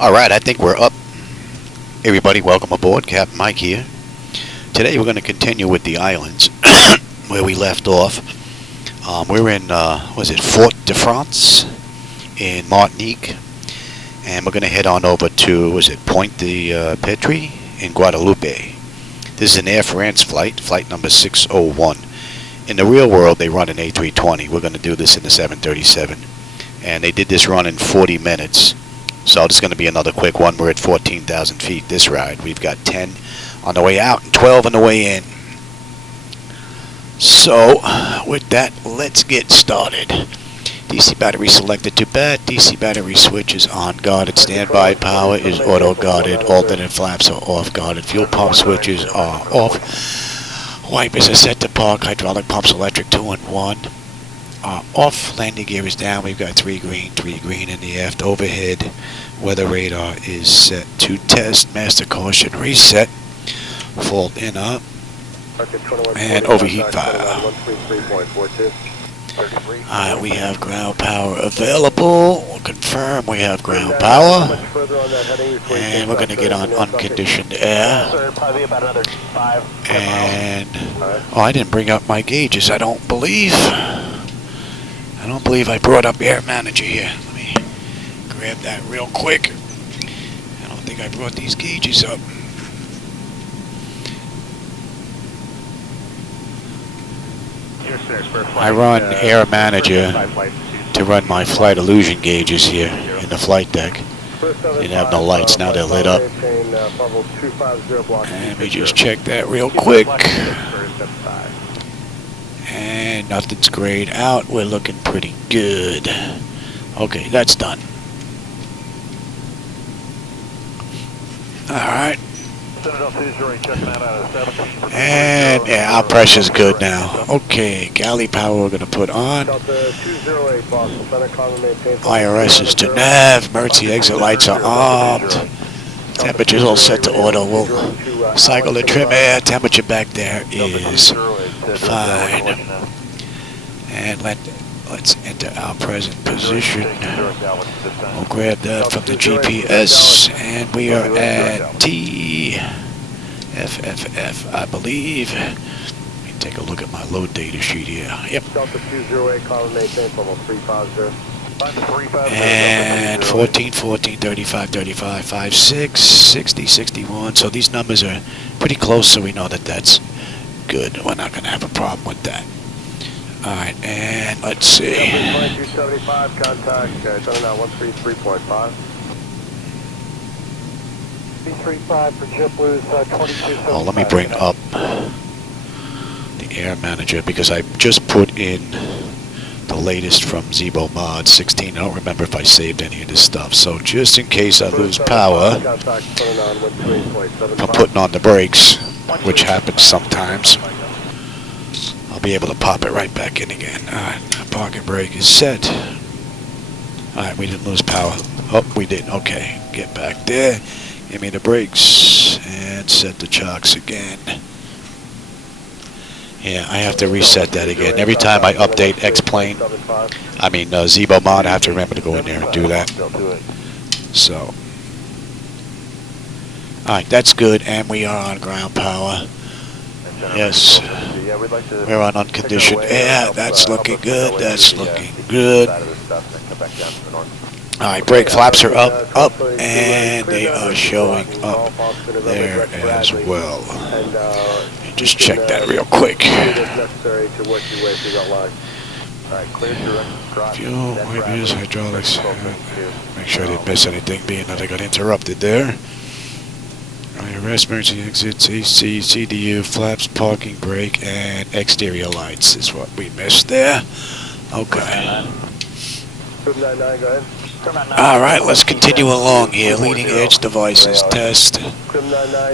Alright, I think we're up. Everybody, welcome aboard. Captain Mike here. Today we're going to continue with the islands where we left off. We're in, Fort-de-France in Martinique. And we're going to head on over to, Pointe-A-Pitre in Guadeloupe. This is an Air France flight, flight number 601. In the real world, they run an A320. We're going to do this in the 737. And they did this run in 40 minutes. So this is going to be another quick one. We're at 14,000 feet this ride. We've got 10 on the way out and 12 on the way in. So with that, let's get started. DC battery selected to bed. DC battery switch is on guarded. Standby power is auto guarded. Alternate flaps are off guarded. Fuel pump switches are off. Wipers are set to park. Hydraulic pumps electric 2 and 1. Off. Landing gear is down. We've got 3 green in the aft overhead. Weather radar is set to test. Master caution reset. Fault in up. And overheat fire. We have ground power available. We'll confirm we have ground power. And we're going to get on unconditioned air. And I didn't bring up my gauges, I don't believe. I brought up Air Manager here. Let me grab that real quick. I don't think I brought these gauges up. I run Air Manager to run my flight illusion gauges here in the flight deck. Didn't have no lights, now they're lit up. Let me just check that real quick. And nothing's grayed out. We're looking pretty good. Okay, that's done. Alright. And yeah, our pressure's good now. Okay, galley power we're going to put on. IRS is to nav. Emergency exit lights are armed. Temperature's all set to auto. We'll cycle the trim air. Temperature back there is fine. And let's enter our present position. We'll grab that from the GPS, and we are at TFFF, I believe. Let me take a look at my load data sheet here. Yep. And 14, 14, 35, 35, 56, 60, 61. So these numbers are pretty close, so we know that that's good. We're not going to have a problem with that. Alright, and let's see. 275 contact, turning out 133.5. 335 for JetBlue's 2275. Oh, let me bring up the Air Manager because I just put in the latest from Zibo mod 16. I don't remember if I saved any of this stuff. So just in case I lose power from putting on the brakes, which happens sometimes, I'll be able to pop it right back in again. Alright, parking brake is set. Alright, we didn't lose power. Oh, we didn't. Okay, get back there. Give me the brakes and set the chocks again. Yeah, I have to reset that again. Every time I update X-Plane, Zibo mod, I have to remember to go in there and do that. So, alright, that's good, and we are on ground power. Yes, we're on unconditioned air. That's looking good. That's looking good. Alright, brake flaps are up, and they are showing up there as well. Just check that real quick. Fuel, wipers, hydraulics. Make sure I didn't miss anything, being that I got interrupted there. IRS, emergency exits, AC, CDU, flaps, parking brake, and exterior lights is what we missed there. Okay. 99, go ahead. Alright, let's continue along here. Leading edge devices test.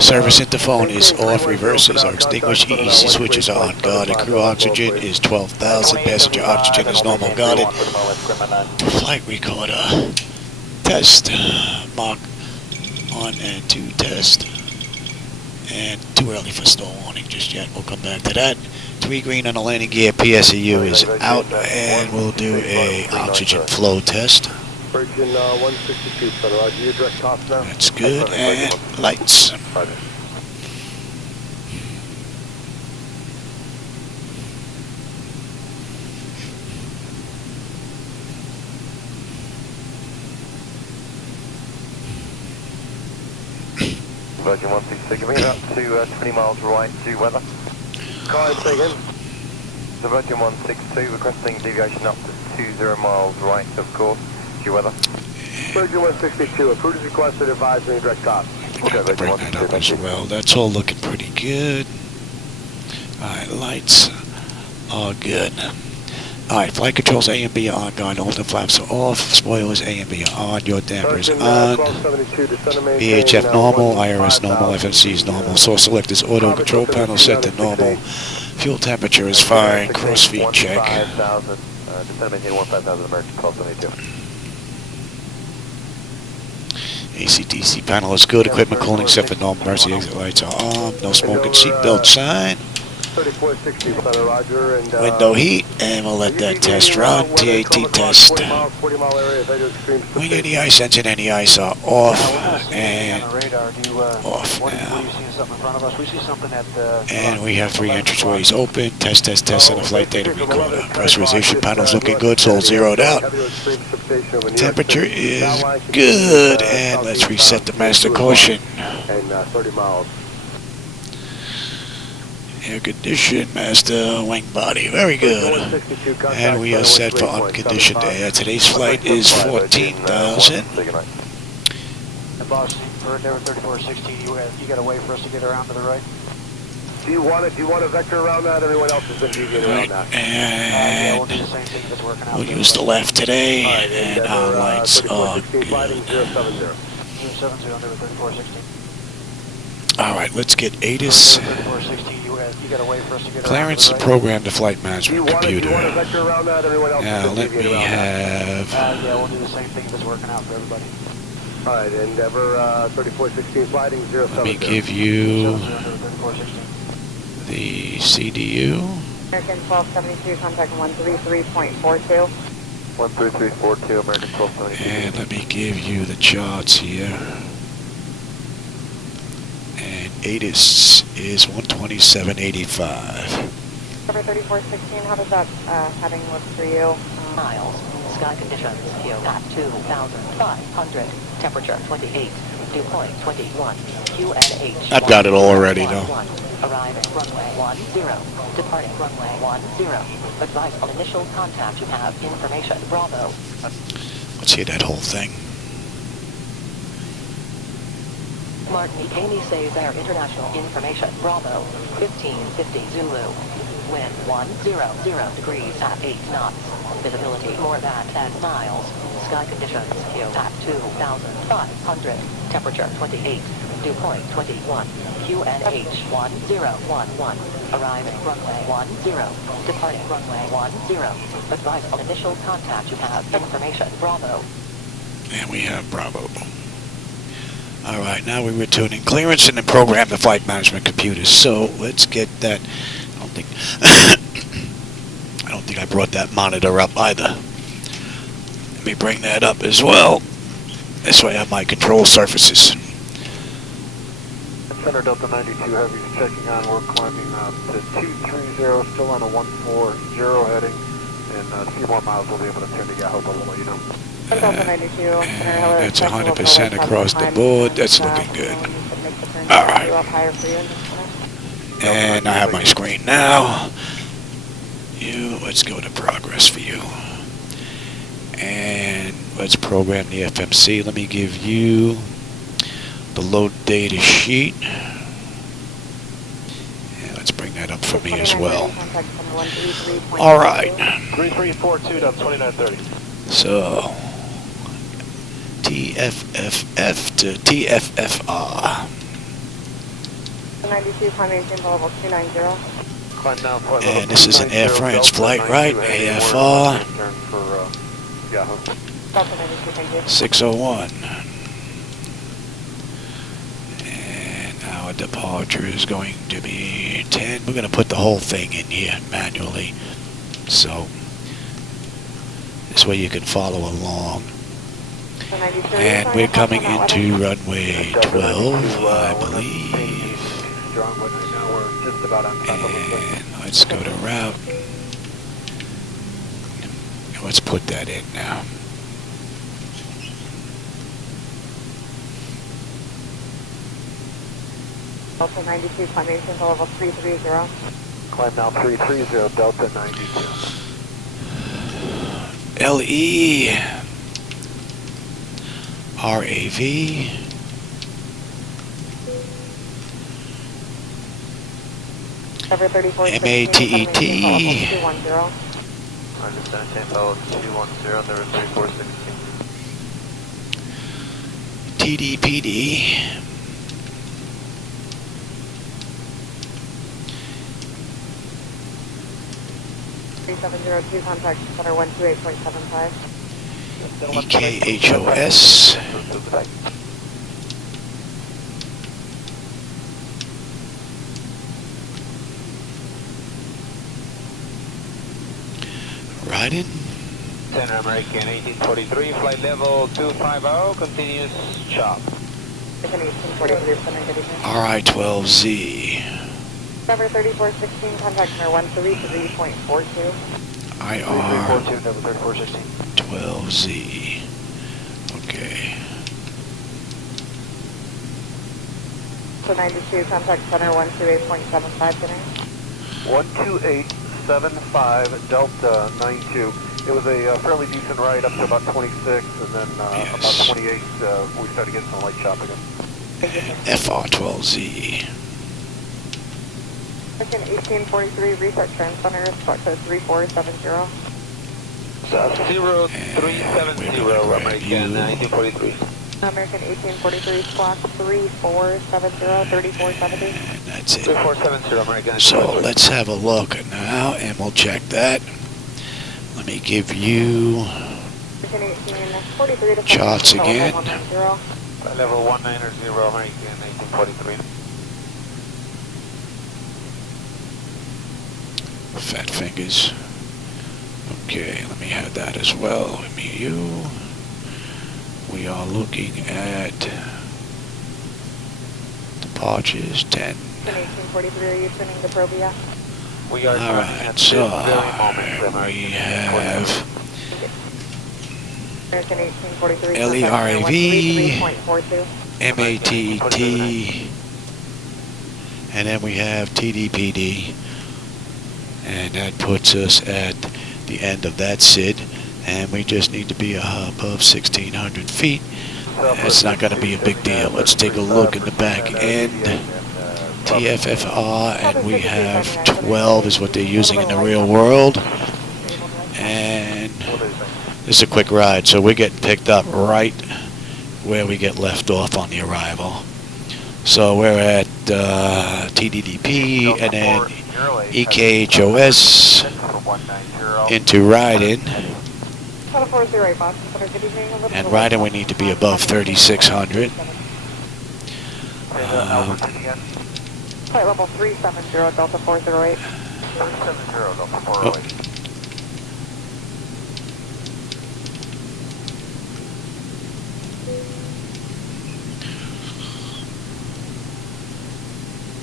Service interphone is off, reverses are extinguished, EEC switches are on, guarded. Crew oxygen is 12,000, passenger oxygen is normal, guarded. Flight recorder test. Mach 1 and 2 test. And too early for stall warning just yet. We'll come back to that. 3 green on the landing gear. PSEU is out, and we'll do a oxygen flow test. Virgin 162, Roger, you direct cost now. That's good, and lights. Virgin 162, give me up to 20 miles right to weather. Car is taken. So Virgin 162 requesting deviation up to 20 miles right, of course, to weather. Virgin 162, approved as requested, advisory direct cost. Okay, Virgin Bring that up as well. That's all looking pretty good. Alright, lights are good. Alright, flight controls A and B are on, guard, all the flaps are off, spoilers A and B are on, your dampers on, VHF normal, IRS normal, FNC is normal, source select is auto, control panel set to normal, fuel temperature is fine, cross feed check. AC/DC panel is good, equipment cooling except for normal mercy, exit lights are on, no smoking, seatbelt sign. 3460, Roger, and Window heat, and we'll let that test run. TAT test. Wing and the ice engine and the ice are off, and off now. And we have 3 entryways open. Test on the flight data recorder. Pressurization panel's looking good, so all zeroed out. Temperature is good, and let's reset the master caution. And 30 miles. Air condition, master, wing body, very good. And we are set for unconditioned air. Today's flight is 14,000. Boss, for Endeavour 3416, you got a way for us to get around to the right? Do you want a vector around that? Everyone else has been deviating around that. And we'll do the same thing if it's working out. we'll use the left today, and our lights are good. 070. 070 Endeavour 3416. Alright, let's get ATIS You got a way for us to get clearance and program the flight management computer. Do you want a vector around that? Everyone else Now has been let me deviating around that. have... yeah, we'll do the same thing if it's working out for everybody. Alright, Endeavour 3416 sliding 070. Let me give you 3416. the CDU. American 1272, contact 133.42. 13342, American 1272. And let me give you the charts here. And ATIS is 127.85. Number 3416, how does that heading look for you? Miles, sky conditions, Q at 2,500, temperature 28, dew point 21, QNH. I've got it all already, though. Arriving runway 10, departing runway 10. Advise on initial contact, you have information, Bravo. Let's hear that whole thing. Martinique, Amy says our international information, Bravo, 1550 Zulu. Wind 100 degrees at 8 knots. Visibility more than 10 miles. Sky conditions, Q at 2,500. Temperature 28. Dew point 21. QNH 1011. Arriving runway 10. Departing runway 10. Advise on initial contact, you have information, Bravo. And we have Bravo. Alright, now we return in clearance and then program the flight management computer. So let's get that. I don't think I brought that monitor up either. Let me bring that up as well. This way I have my control surfaces. Center Delta 92 Heavy checking on. We're climbing to 230, still on a 140 heading. And a few more miles we'll be able to turn to Yahoo, but we'll let you know. That's 100% across the board. That's looking good. Alright. And I have my screen now. Let's go to progress for you. And let's program the FMC. Let me give you the load data sheet. And let's bring that up for me as well. Alright. 3342.2930. So, TFFF to TFFR. 92, climb maintain level 290. Climb now, flight level And this is an Air 290, France Delta flight, right? 92, heading AFR west, turn for Yahoo. Delta 92, thank you. 601. And our departure is going to be 10. We're going to put the whole thing in here manually. So, this way you can follow along. And we're coming into runway 12, I believe. Strong wind right now, we're just about on top of it. And let's go to route. And let's put that in now. Delta 92, climb maintain level 330. Climb now 330, Delta 92. LE RAV Cover 34, MATET. 210. Understand, change level 210, number 3416. TDPD 3702, contact center 128.75. EKHOS riding. Center American 1843, flight level 250, continuous chop. American 1843, center good evening. RI-12Z Cover 3416, contact center 133.42. IR 342, number 3416. 12Z. Okay. So 92, contact center 128.75 today. 12875, Delta 92. It was a fairly decent ride up to about 26, and then about 28, we started getting some light chop again. FR-12Z. American 1843, reset transcender, spot code 3470. 0370, American 1943. American 1843, squawk 3470, 3470. And that's it. 3470, American So 1943. let's have a look now and we'll check that. Let me give you American 1843 to charts again. 190. Flight level 190, American 1843. fat fingers. Okay, let me have that as well. Let me you. We are looking at departures 10. 1843, are you tuning the probe yet? We are All right, so we have American 1843, LERAV, 133.42. MATET, and then we have TDPD, and that puts us at the end of that SID, and we just need to be above 1,600 feet. That's not going to be a big deal. Let's take a look in the back end. TFFR, and we have 12 is what they're using in the real world. And this is a quick ride, so we're getting picked up right where we get left off on the arrival. So we're at TDDP and then EKHOS into riding. And riding we need to be above 3,600. Flight level 370, Delta 408. 370, Delta 408.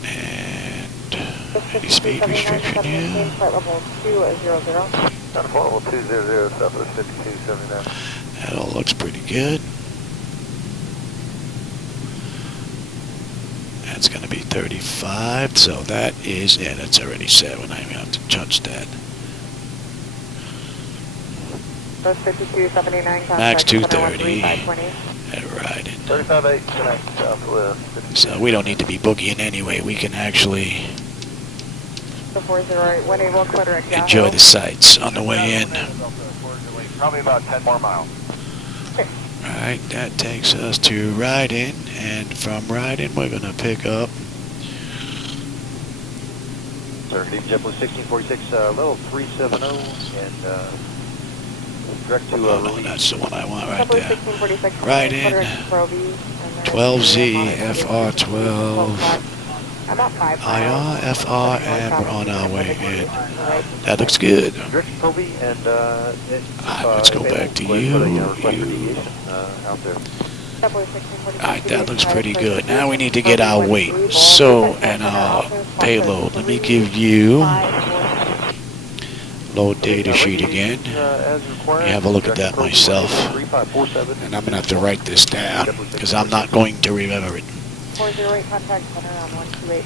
And any speed restriction here? Flight level 200. Delta 4 level 200, Southwest 5279. That all looks pretty good. That's going to be 35, so that is, yeah, that's already set. We're not even have to touch that. That's 5279, Max contact 230. 13520. At riding. 35-8, connect Southwest 52. So we don't need to be boogieing anyway. We can actually The 408, when able, Quitter at Yahoo. enjoy the sights on the way in. Probably about 10 more miles. Right, that takes us to Ryden, and from Ryden we're going to pick up. Sir, JetBlue 1646, level 370, and direct to Oh, no, that's the one I want right JetBlue there. 1646. Ryden, 12Z, FR12, About 5 IR, FR, and we're on our way in. That looks good. direct to Proby, and Let's go back to you. Out there. Alright, that looks pretty good. Now we need to get our weight. So, and our payload. Let me give you load data sheet again. Let me have a look at that myself. And I'm going to have to write this down because I'm not going to remember it.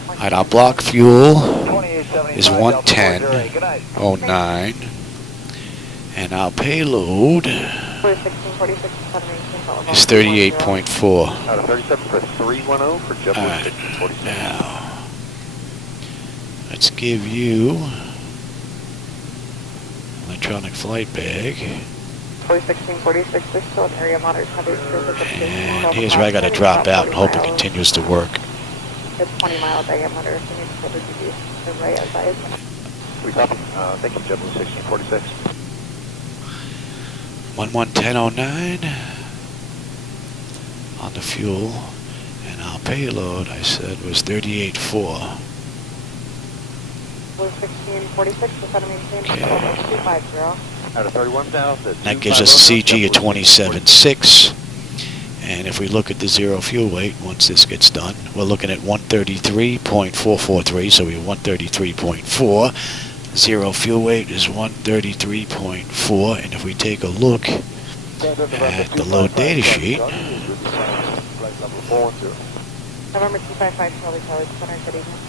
Alright, our block fuel is 110.09. And our payload is 38.4. Out of 37 for 310 for JetBlue Alright, 1646. now let's give you electronic flight bag. 1646, there's still an area monitor. And here's where I got to drop out and hope it continues to work. It's 20 mile diameter, so you need to go to the right as I We copy. Thank you, JetBlue 1646. 1110.09 on the fuel, and our payload I said was 38.4. 1646, we're going to maintain Okay. 250. Out of 31 now. That gives us a CG of 27.6. And if we look at the zero fuel weight, once this gets done, we're looking at 133.443, so we're 133.4. Zero fuel weight is 133.4, and if we take a look at the load data sheet, November 255, Charlie Charlie, Center, good evening.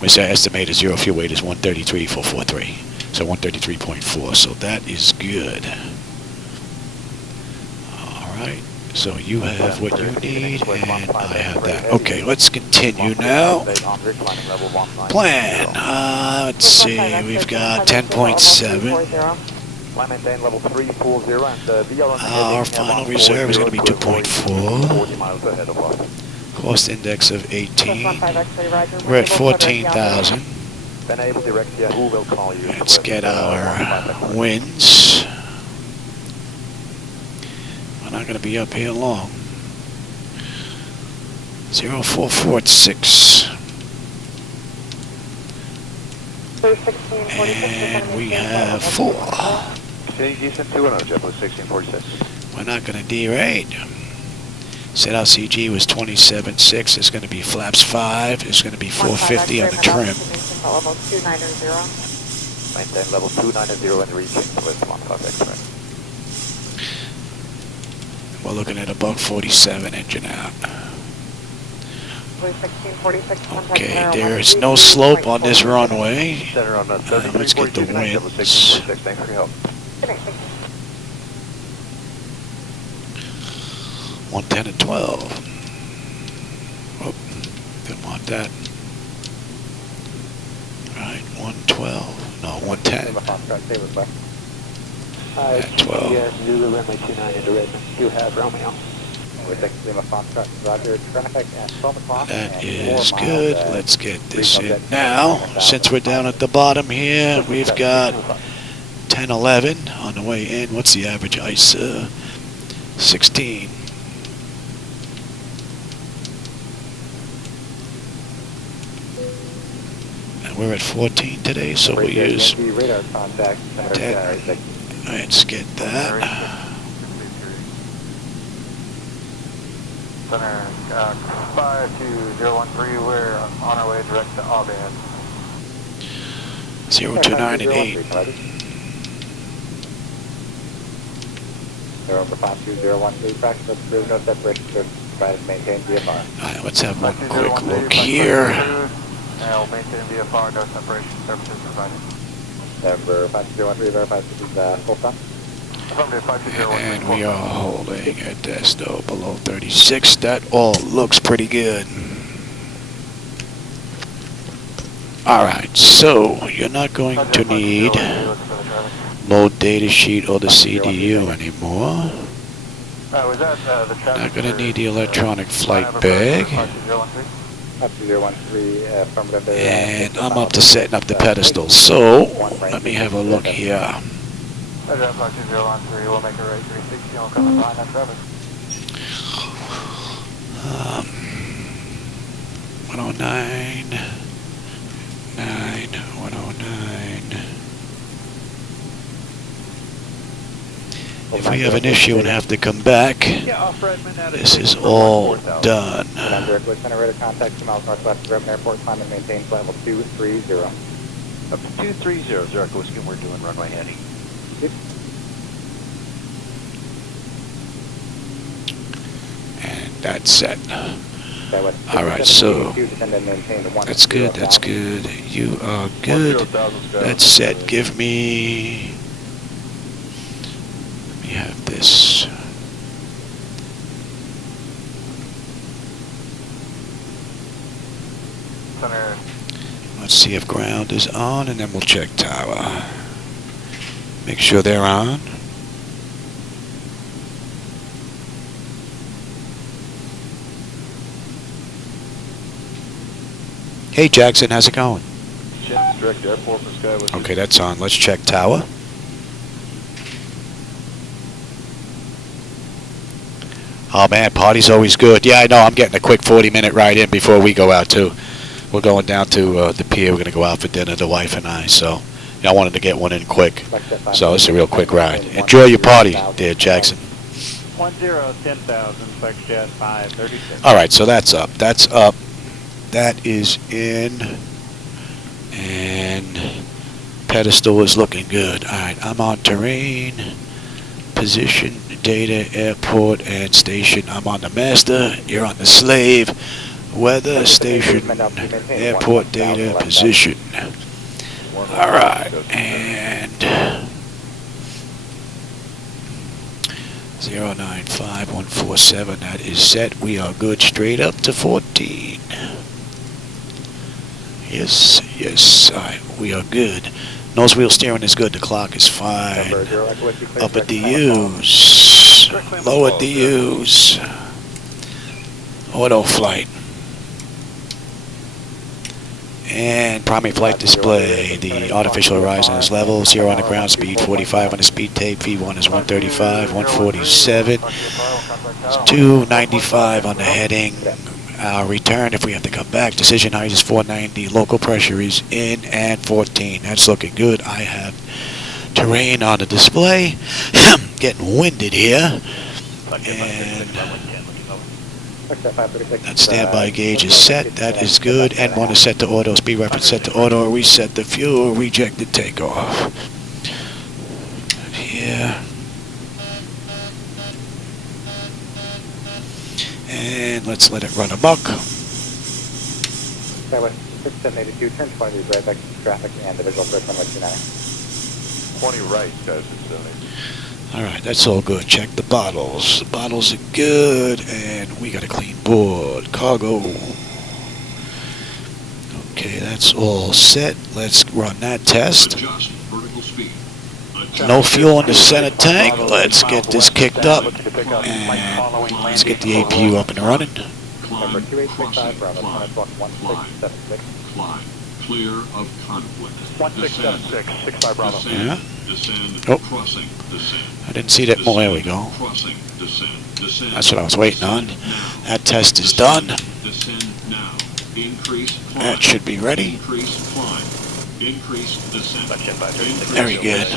we say estimated zero fuel weight is 133.443, so 133.4, so that is good. All right. So you have what you need, and I have that. Okay, let's continue now. Plan. Let's see. We've got 10.7. Our final reserve is going to be 2.4. Cost index of 18. We're at 14,000. Let's get our wins. We're not going to be up here long. 0446. And we have 4. We're not going to derate. Said our CG was 27.6. It's going to be flaps 5. It's going to be 450 on the trim. Maintain level 290 and reaching with 15 X-ray. We're looking at a buck 47 engine out. Okay, there is no slope on this runway. Let's get the winds. 110 and 12. Oh, didn't want that. Right, 112. No, 110. At 12. You have Romeo. That is good. Let's get this in now. Since we're down at the bottom here, we've got 1011 on the way in. What's the average ice? 16. And we're at 14 today, so we'll use 10. Let's get that. Center 52013, we're on our way direct to Auburn. 029 and 8. November 52013, practice of crew, no separation, provided maintain VFR. Alright, let's have one quick look here. I'll maintain VFR, no separation, services provided. November 52013, verify this is full stop. And we are holding at Desto below 36. That all looks pretty good. Alright, so you're not going to need load data sheet or the CDU anymore. Was that the traffic? Not going to need the electronic flight bag. Up to 013, affirmative. And I'm up to setting up the pedestal. So, let me have a look here. Roger, Fox 013, we'll make a right 360, and we'll come behind that traffic. 109, 109. If we have an issue and have to come back, this is all done. Contact 2 miles northwest of Urban Airport, climb and maintain flight level 230. Up to 230, Zurich Whiskey, we're doing runway heading. And that's set. Alright, so that's good, that's good. You are good. That's set. Give me. Let me have this. Let's see if ground is on, and then we'll check tower. Make sure they're on. Hey Jackson, how's it going? Direct airport for Skyway. Okay, that's on. Let's check tower. Oh man, party's always good. Yeah, I know. I'm getting a quick 40-minute ride in before we go out too. We're going down to the pier. We're going to go out for dinner, the wife and I. So, I wanted to get one in quick. So it's a real quick ride. Enjoy your party, there, Jackson. 10,000, FlexJet 536. All right, so that's up. That's up. That is in. And pedestal is looking good. All right, I'm on terrain, position, data, airport, and station. I'm on the master. You're on the slave. Weather, station, airport, data, position. All right, and 095147. That is set. We are good straight up to 14. Yes, yes. All right, we are good. Nose wheel steering is good. The clock is fine. Up at the U's. Low at the U's. Auto flight. And primary flight display. The artificial horizon is level. 0 on the ground speed. 45 on the speed tape. V1 is 135. 147. 295 on the heading. Return if we have to come back. Decision height is 490. Local pressure is in and 14. That's looking good. I have terrain on the display. Getting winded here. And that standby gauge is set. That is good. N1 is set to auto. Speed reference set to auto. Reset the fuel. Rejected takeoff. Here. And let's let it run amok. Skyway 6782, turn 20 degrees right back to traffic and the visual approach runway 29. 20 right, Skyway 678. Alright, that's all good. Check the bottles. The bottles are good, and we got a clean board. Cargo. Okay, that's all set. Let's run that test. Adjust vertical speed. No fuel in the center tank. Let's get this kicked up. And let's get the APU up and running. Climb, crossing, climb, climb. Clear of conflict. 1676, 65 Bravo. Yeah. Descend, Oh. crossing, descend. I didn't see that. Well, there we go. Crossing, descend, descend. That's what I was waiting on. That test is done. Descend now. Increase climb. That should be ready. Increase climb. Increase descent. Very good.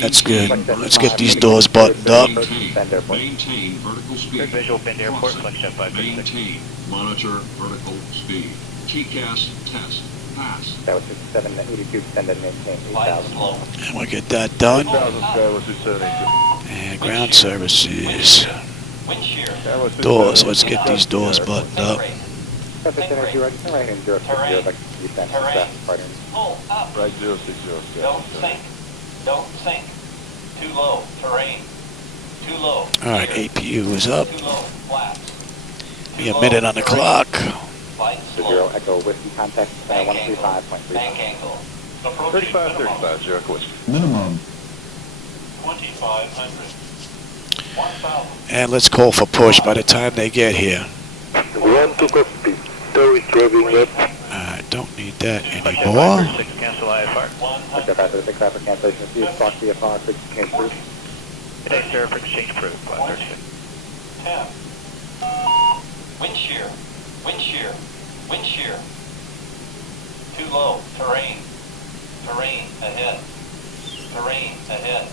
That's good. Let's get these doors buttoned up. Maintain vertical speed. Good visual, Bend Airport, Crossing. FlexJet 536. Maintain. Monitor vertical speed. TCAS test. Pass. That was 6782, descend and maintain 8,000. And we'll get that done. 1000, Skyway 672. And ground services. Doors. Let's get these doors buttoned up. That's 6782, right, turn right in 060, back to descend and traffic partners. Pull up. Right 060, Don't Skyway. sink. Don't sink. Too low. Terrain. Too low. Alright, APU is up. Too low. Flat. Be a minute on the clock. Flight slow. 0 Echo Whiskey contact Bank 135.3. Bank angle. Approaching 35, 0 Echo Whiskey. Minimum. 2,500. 1,000. And let's call for push by the time they get here. 1 to cockpit. Tow is driving left. I don't need that anymore. 6 cancel IFR. 100. Echo Factor 6 for cancellation. See if Fox VFR 6 change proof. Today, sir, for exchange proof. 10. Wind shear. Wind shear. Wind shear. Too low. Terrain. Terrain ahead. Terrain ahead.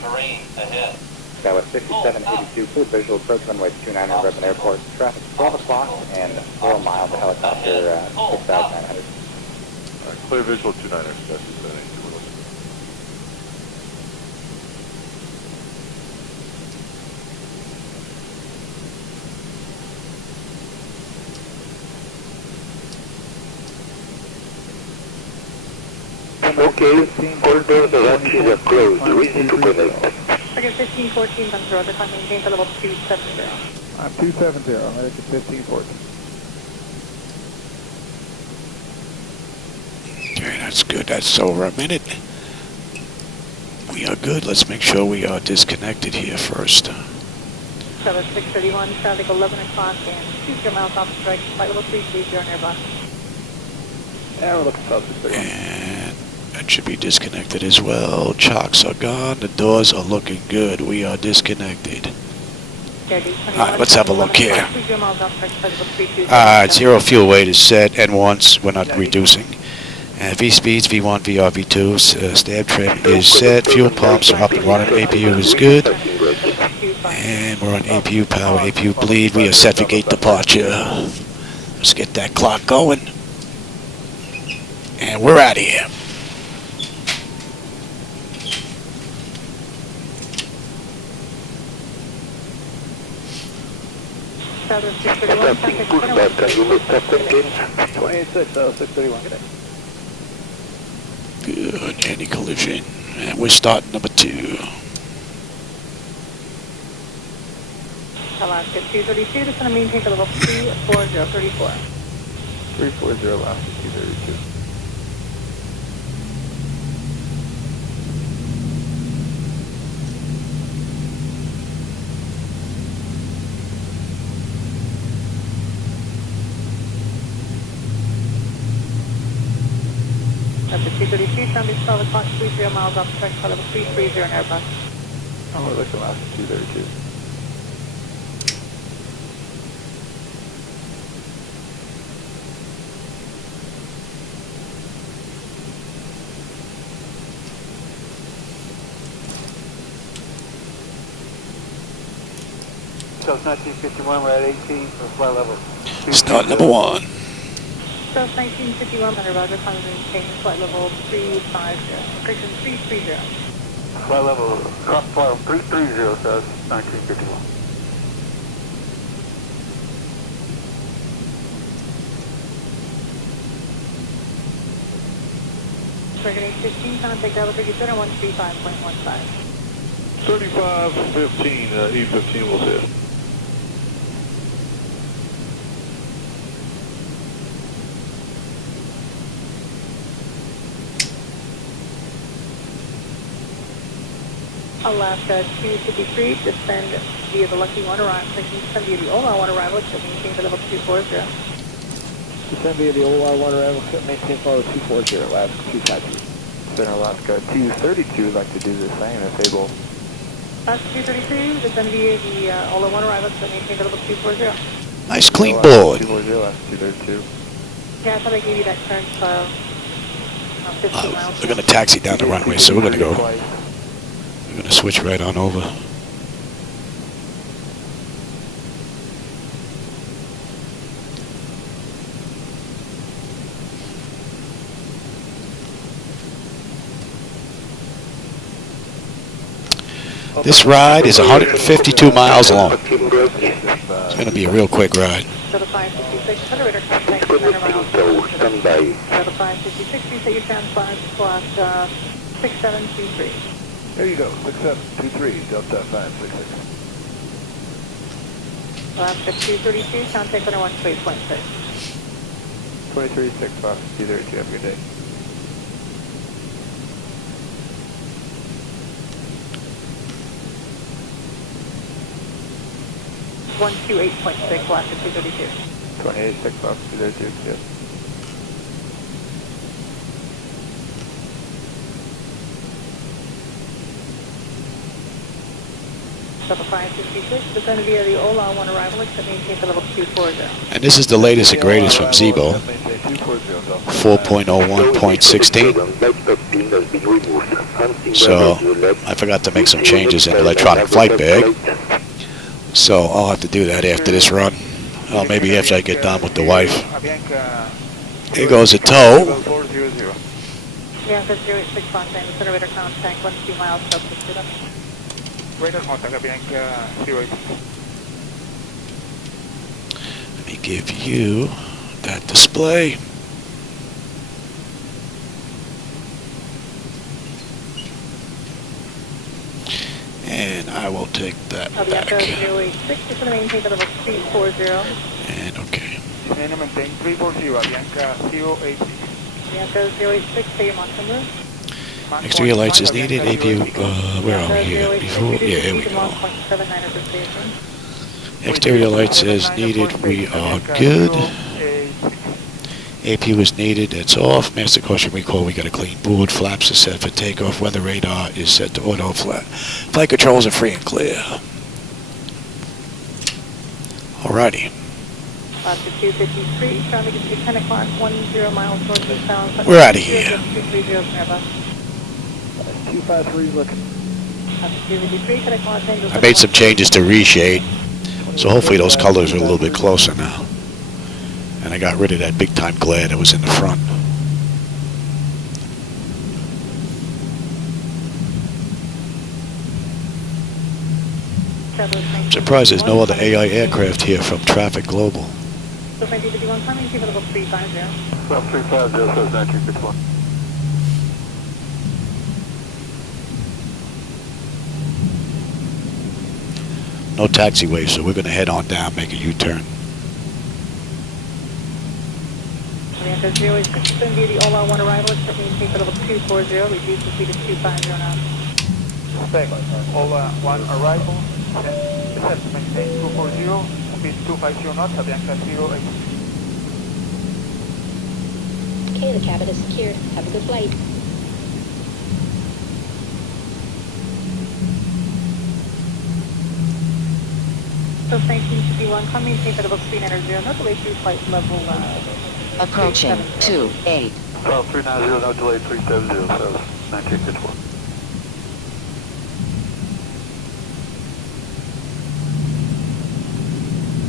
Terrain ahead. Sky with 5782, clear visual approach runway 29 at Redmond Airport. Traffic 12 o'clock and 4 miles of helicopter 6,900. Clear visual 29er, Sky 782. Okay, all doors and hatches are closed. Easy to connect. Target 1514 on the road, if I maintain the level 270. I'm 270, I'm headed to 1514. Okay, that's good. That's over a minute. We are good. Let's make sure we are disconnected here first. So it's 631, traffic 11 o'clock and 20 miles off the strike, flight level 330 nearby. Yeah, we're looking south 631. And that should be disconnected as well. Chocks are gone. The doors are looking good. We are disconnected. Alright, let's have a look here. Zero fuel weight is set, and once we're not reducing. V speeds, V1, VR, V2, stab trim is set, fuel pumps are up and running, APU is good. And we're on APU power, APU bleed, we are set for gate departure. Let's get that clock going. And we're out of here. Attempting pushback, can you make that engine? 26, 631, good day. Good, anti-collision. And we're starting number 2. Alaska 232, just going to maintain the level 34034. 340, Alaska 232. That's a 232, traffic 12 o'clock, 30 miles off the track, flight level 330 in Airbus. I'm going to look at Alaska 232. So it's 1951, we're at 18 for flight level. Start number 1. So it's 1951, under Roger, final maintain flight level 350, correction 330. Flight level, drop flight 330 says 1951. Target 815, contact level 37, 135.15. 3515, E15 will hit. Alaska 253, descend via the Lucky One arrival, descend via the OR1 arrival, to maintain the level 240. Descend via the OR1 arrival, maintain follow 240, Alaska 252. Center Alaska 232 would like to do the same if able. Alaska 232, descend via the OR1 arrival, to maintain the level 240. Nice clean board. 240, Alaska 232. Yeah, I thought I gave you that current 15 miles. We're going to taxi down the runway, so we're going to go. We're going to switch right on over. This ride is 152 miles long. It's going to be a real quick ride. Delta 556, Federator contact, center miles. Stand by. Delta 556, reset your transponder, squawk 6723. There you go, 6723, Delta 566. Alaska 232, contact center 128.6. 23-6 Fox 232, have a good day. One two 8.6, last 232. 28-6 Fox 232, yes. Delta 556, descend via the Ola 1 arrival, except maintain for level 240. And this is the latest and greatest from Zibo, 4.01.16. So I forgot to make some changes in the electronic flight bag. So I'll have to do that after this run. Well, maybe after I get done with the wife. Here goes a tow. Yeah, that's 086 Fox, and the radar contact 1 miles south of Zibo. Radar contact Avianca 086. Let me give you that display. And I will take that back. Avianca 086, just going to maintain for level 240. And okay. Maintain 340, Avianca 086. Avianca 086, pay your Mach number. Exterior lights is needed. APU, where are we here? Before? Yeah, here we go. Exterior lights is needed. We are good. APU is needed. It's off. Master caution recall. We got a clean board. Flaps are set for takeoff. Weather radar is set to auto flat. Flight controls are free and clear. Alrighty. 253, traffic is 10 o'clock, 10 miles north of town. We're out of here. 230 is nearby. 253 looking. 253, 10 o'clock, I made some changes to reshade, so hopefully those colors are a little bit closer now. And I got rid of that big time glare that was in the front. I'm surprised there's no other AI aircraft here from Traffic Global. So 1951, coming to level 350. Well, 350 says 1961. No taxiway, so we're going to head on down, make a U-turn. Avianca 086, then via the Ola 1 arrival, except maintain for level 240, reduce the speed to 250 now. Respect, Ola 1 arrival, set to maintain 240, speed 250 knots, Avianca 086. Okay, the cabin is secured. Have a good flight. So 1951, coming maintain for level 390, no delay through flight level Approaching 28. Well, 390, no delay 370, so 1951.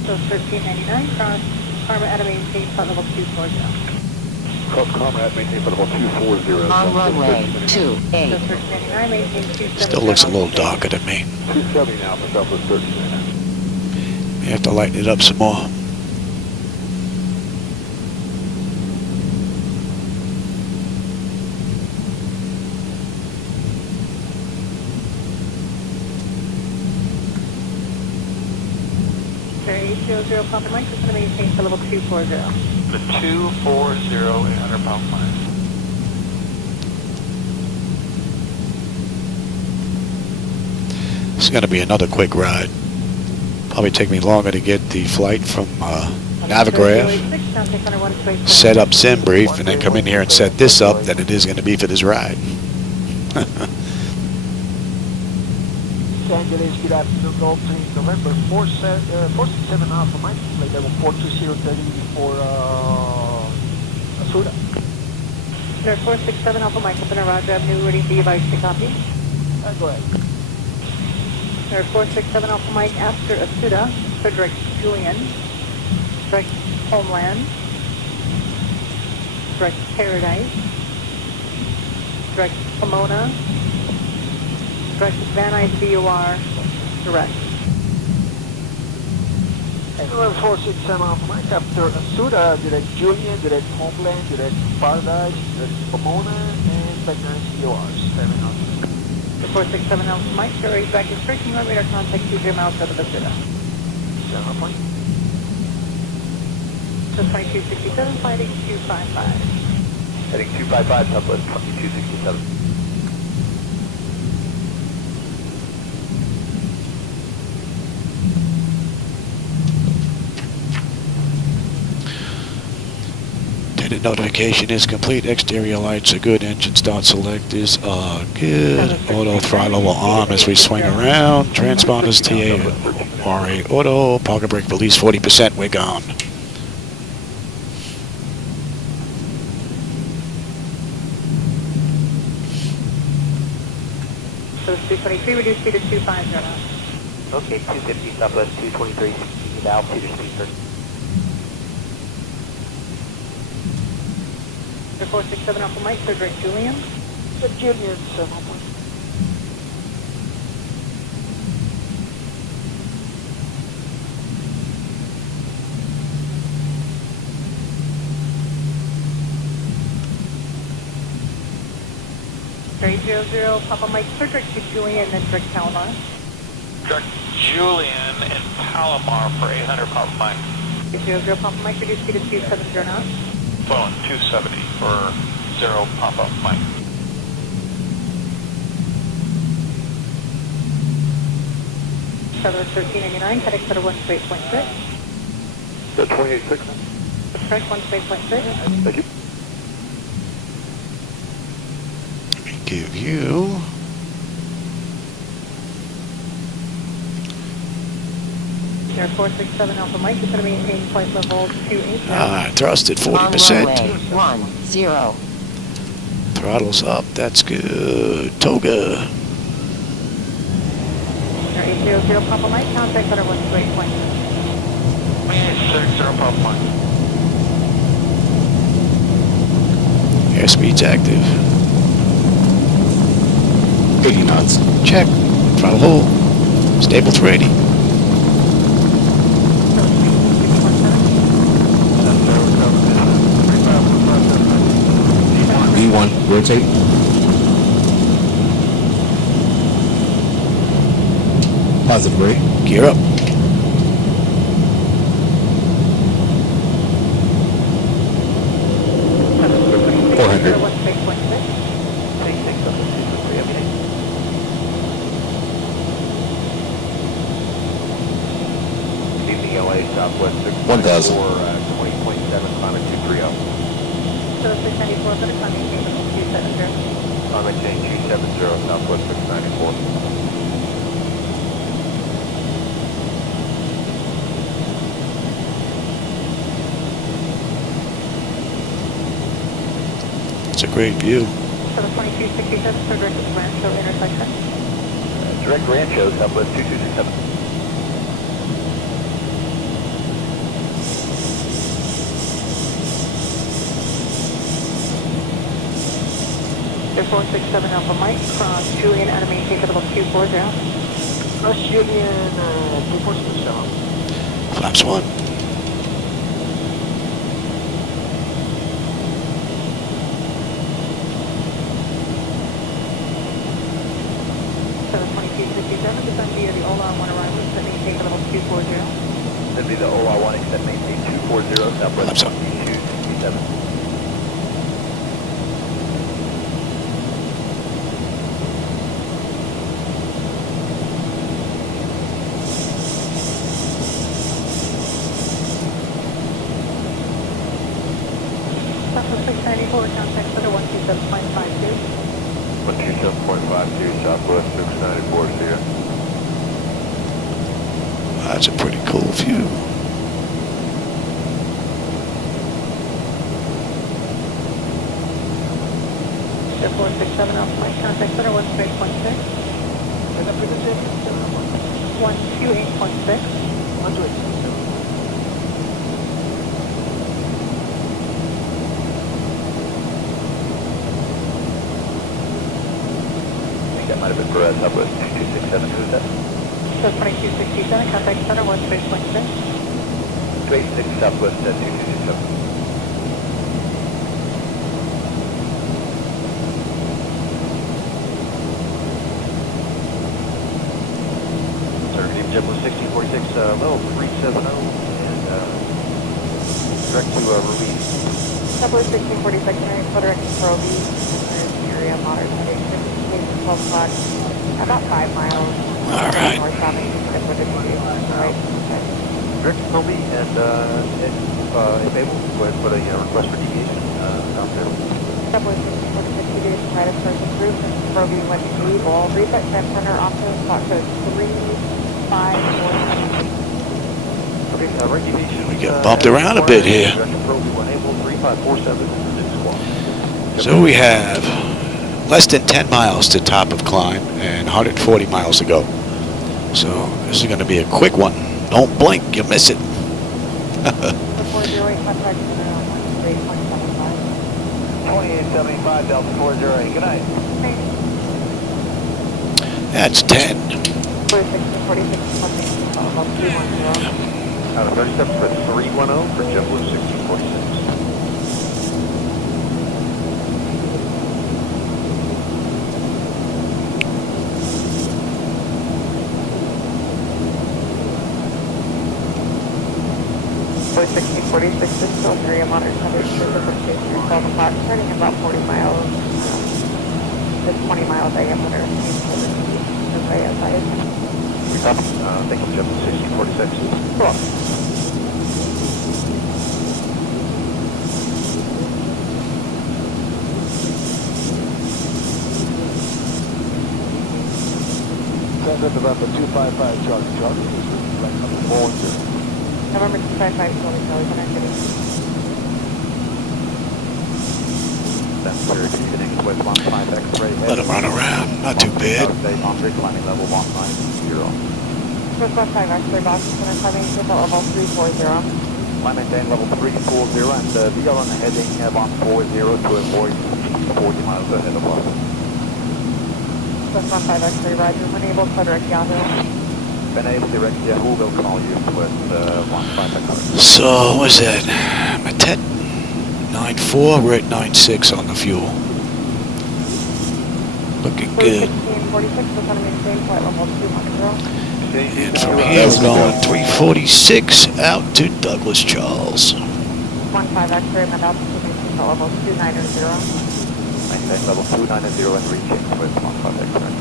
So 1399, cross Karma at maintain flight level 240. Cross Comrade, maintain for level 240. On runway 28. So 1399, maintain 270. Still looks a little darker to me. 270 now for Southwest 1399. We have to lighten it up some more. Sir, 800, Papa Mike, is going to maintain for level 240. The 240, 800 pound miles. This is going to be another quick ride. Probably take me longer to get the flight from Navigraph, set up SimBrief, and then come in here and set this up than it is going to be for this ride. Angeles, good afternoon, all planes, November 467 Alpha Mike, flight level 42030 for Asuda. Sir, 467 Alpha Mike, open a Roger Avenue, ready for you by to copy. Go ahead. Sir, 467 Alpha Mike, after Asuda, Frederick Julian, direct Homeland, direct Paradise, direct Pomona, direct Van Nuys VOR, direct. Anyway, 467 Alpha Mike, after Asuda, direct Julian, direct Homeland, direct Paradise, direct Pomona, and Van Nuys VORs. 467 Alpha Mike, sir, raise back instruction, radar contact 20 miles out of Asuda. 7 Alpha Mike. So 2267, flight 8255. Heading 255, Southwest 2267. Data notification is complete. Exterior lights are good. Engine start selectors are good. Auto throttle will arm as we swing around. Transponders TA auto. Pocket brake release 40%. We're gone. So 223, reduce speed to 250 now. Okay, 250, Southwest 223, now, Peter Speaker. 467 Alpha Mike, third right Julian. Julian, 7 1. Straight 00, Papa Mike, third right to Julian, then direct Palomar. Direct Julian and Palomar for 800 Papa Mike. 00, Papa Mike, reduce speed to 270 knots. Phone 270 for 0 Papa Mike. Southwest 1399, heading for the 128.6. So 28.6. That's correct, 128.6. Thank you. Let me give you Air 467 Alpha Mike, is going to maintain flight level 28. thrust at 40%. 10. Throttle's up. That's good. Toga. Air 800 Papa Mike, contact for the 128.6. 2860 Papa Mike. Airspeed's active. 80 knots. Check. Throttle hold. Stable 380. V1, rotate. Positive brake. Gear up. Southwest 1,000. 20.7, climate 230. So 694, for the climbing change 270. Climate change 270, Southwest 694. It's a great view. So the 2267 for direct Rancho intersection. Direct Rancho, Southwest 2267. Air 467 Alpha Mike, cross Julian at a maintain for level 240. Cross Julian, 247. Flaps 1. So the 2267, descend via the Ola 1 arrival, at maintain for level 240. That'd be the Ola 1, extend maintain 240, Southwest 2267. Southwest 694, contact for the 127.52. 127.52, Southwest 694, see ya. That's a pretty cool view. Air 467 Alpha Mike, contact for the 128.6. 128.6. 128. That might have been for Southwest 2267, who is that? So 2267, contact center 128.6. 286 Southwest 2267. Sir, JetBlue 1646, level 370, and direct to Ruiz. Double 1646, quarter inch Pro V, area moderate heading, 12 o'clock, about 5 miles. All right. Northbound, with the right. Direct to Pro V, and if able, go ahead and put a request for deviation down there. Double 1646, deviation right of first group, and Pro V went able. Reset tram center off to spot code 354. Okay, right deviation. We get bumped around a bit here. Pro V went able, 3547, So we have less than 10 miles to top of climb and 140 miles to go. So this is going to be a quick one. Don't blink, you'll miss it. 2875 Delta 408. Good night. That's 10. 1646, Out of 37 for 310 for JetBlue 1646. Boy 1646 is still area monitor coverage for the 12 o'clock, turning about 40 miles. The 20 mile diameter. Thank you, JetBlue 1646. Cool. November 255 Charlie. Charlie is flight number 40. November 255 Charlie, connected. That's where you're getting with 15 X-ray. Let him run around, not too bad. On-rig climbing level 190. First 15 X-ray box, center climbing level 340. Climb maintain level 340 and we are on the heading 140 to avoid 40 miles ahead of us. Plus 15 X-ray, Roger. When able, direct Yahoo. When able, direct Yahoo will call you with 15 X-ray. So, what's that? I'm at 9.4, we're at 9.6 on the fuel. Looking good. 1646, we're going to maintain flight level 210. And from here, we're going 346 out to Douglas Charles. 15 X-ray, and up to maintain flight level 290. Maintain level 290 and reaching with 15 X-ray.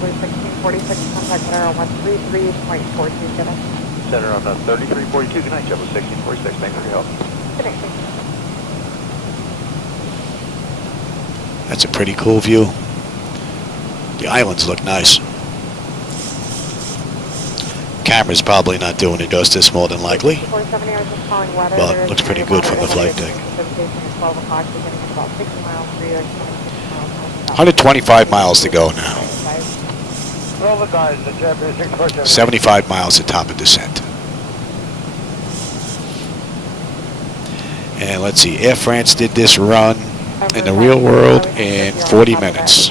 1646, contact Center on 133.427. Center on 3342. Good night, JetBlue 1646. Thanks for your help. Good night, thank you. That's a pretty cool view. The islands look nice. Camera's probably not doing it justice, more than likely. But looks pretty good from the flight deck. 125 miles to go now. 75 miles to top of descent. And let's see, Air France did this run in the real world in 40 minutes.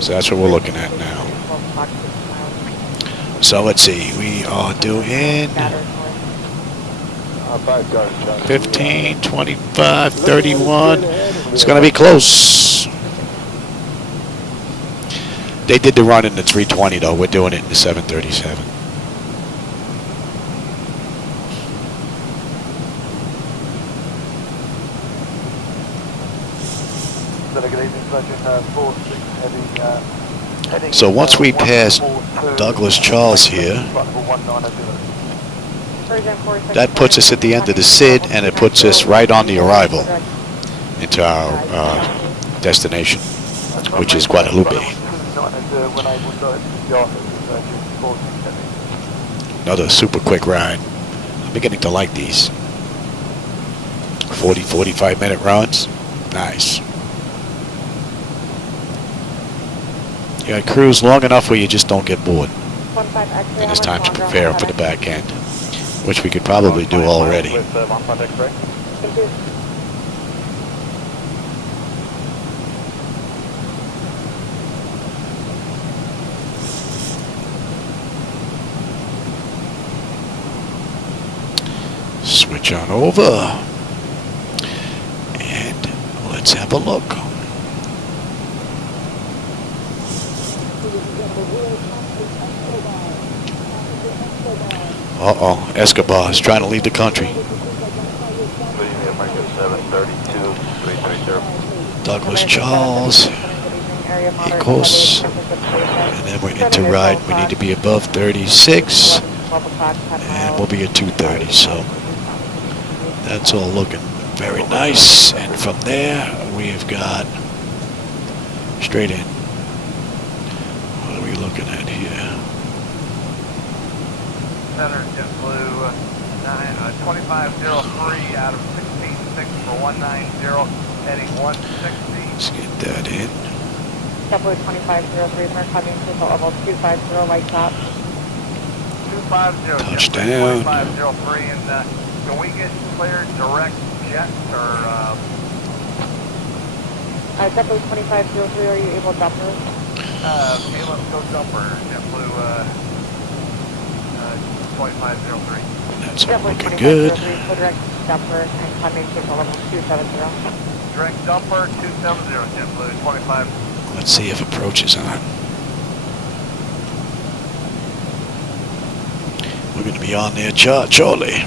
So that's what we're looking at now. So let's see, we are doing 15, 25, 31. It's going to be close. They did the run in the 320 though. We're doing it in the 737. So once we pass Douglas Charles here, that puts us at the end of the SID, and it puts us right on the arrival into our destination, which is Guadeloupe. Another super quick ride. I'm beginning to like these 40-45 minute runs. Nice. You got to cruise long enough where you just don't get bored. And it's time to prepare for the back end, which we could probably do already. Switch on over. And let's have a look. Uh-oh, Escobar's trying to leave the country. Douglas Charles, Ecos, and then we're into ride. We need to be above 36, and we'll be at 230, so that's all looking very nice. And from there, we've got straight in. What are we looking at here? Center JetBlue 2503 out of 16.6 for 190, heading 160. Let's get that in. JetBlue 2503, turn coming to level 250, light top. 250, Touchdown. 2503, and can we get cleared direct jet or... JetBlue 2503, are you able to jumper? Okay, let's go jumper. JetBlue 2503. That's all looking good. Direct jumper and coming to level 270. Direct jumper 270, JetBlue 25. Let's see if approach is on. We're going to be on there shortly.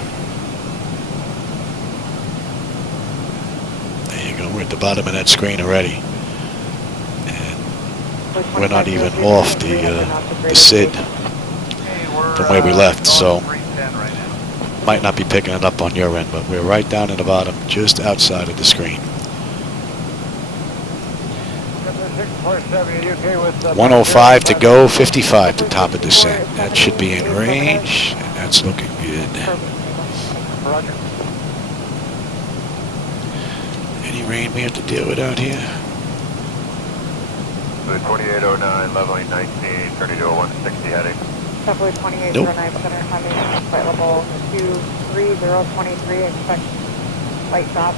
There you go. We're at the bottom of that screen already. And we're not even off the SID from where we left, so might not be picking it up on your end, but we're right down at the bottom, just outside of the screen. 105 to go, 55 to top of descent. That should be in range, and that's looking good. Any rain we have to deal with out here? 2809, leveling 19, turning to a 160 heading. JetBlue 2809, center coming, flight level 23023, expect light drop.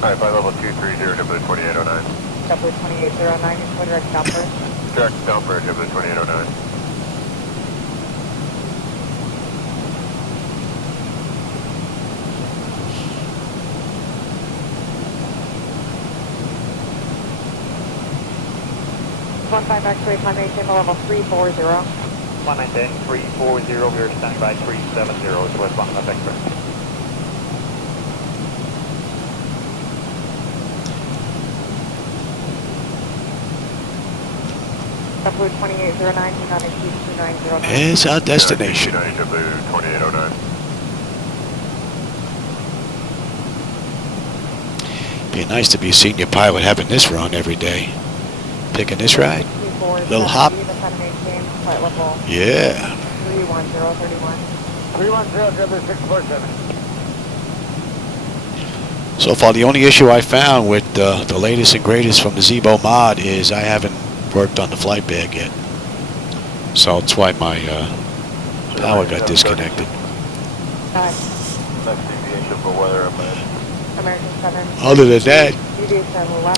Alright, flight level 230, JetBlue 2809. JetBlue 2809, for direct jumper. Direct jumper, JetBlue 2809. Five X-ray, climbing table level 340. 119, 340, we are standing by 370, is west 15 X-ray. JetBlue 2809, do not exceed 2909. Here's our destination. JetBlue 2809. Be nice to be a senior pilot having this run every day. Picking this ride. Little hop. Yeah. 31031. 310, JetBlue 647. So far, the only issue I found with the latest and greatest from the Zibo mod is I haven't worked on the flight bag yet. So that's why my power got disconnected. Other than that,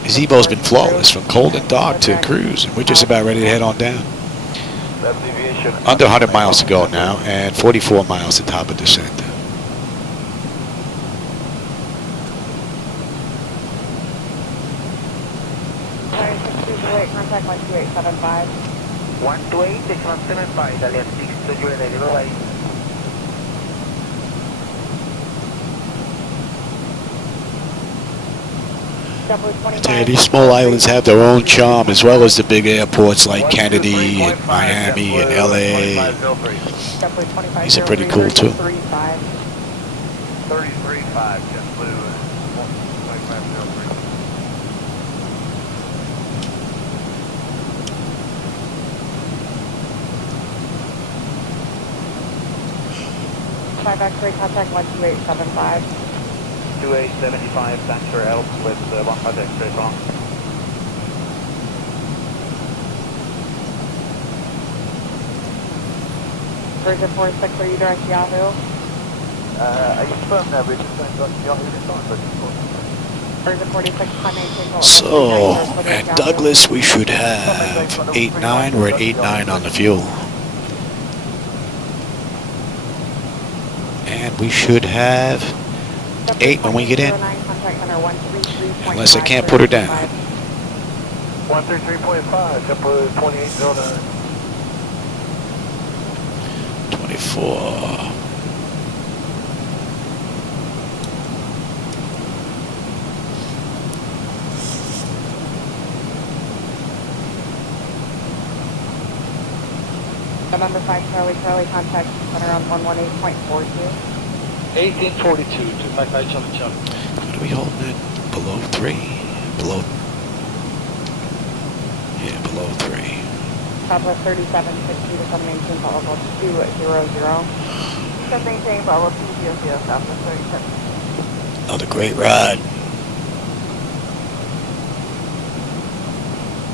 Zibo's been flawless from cold and dark to cruise, and we're just about ready to head on down. Under 100 miles to go now, and 44 miles to top of descent. Contact 12875. 128, 175, Italian 6 to Juliet, right. Yeah, these small islands have their own charm, as well as the big airports like Kennedy and Miami and LA. These are pretty cool too. 33.5, JetBlue 2503. 5 X-ray, contact 12875. 2875, thanks for help with 1 contact straight on. Version 46, are you direct Yahoo? I confirm that we're just going to Yahoo response. Version 46, climbing. So, at Douglas, we should have 8.9. We're at 8.9 on the fuel. And we should have 8 when we get in. Unless I can't put her down. 133.5, JetBlue 2809. 24. November 5 Charlie Charlie, contact center on 118.42. 1842, 255 Charlie Charlie. What are we holding it? Below 3? Below... Yeah, below 3. Southwest 3760 to 718, follow 200. 718, follow 200, Southwest 37. Another great ride.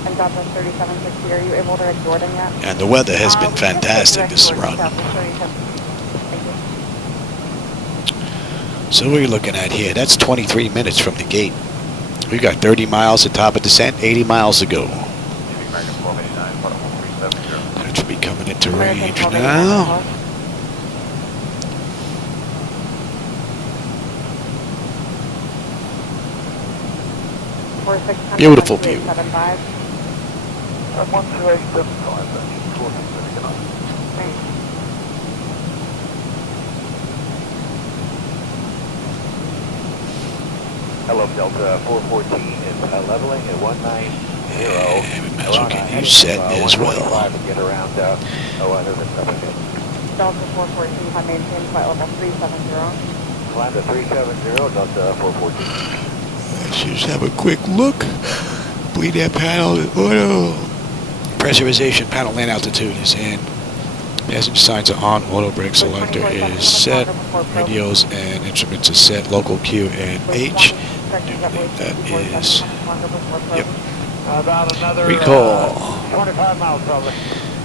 And Southwest 3760, are you able to reach Jordan yet? And the weather has been fantastic this run. So what are you looking at here? That's 23 minutes from the gate. We got 30 miles at top of descent, 80 miles to go. That should be coming into range now. Beautiful view. Hello, Delta 414 is leveling at 190. And we might as well get you set as well. Get around, other than Delta 414, I maintain flight level 370. Climb to 370, Delta 414. Let's just have a quick look. Bleed that panel, auto. Pressurization panel land altitude is in. Passenger signs are on. Auto brake selector is set. Radios and instruments are set. Local Q and H. That is. Yep. About another Recall. 25 miles probably.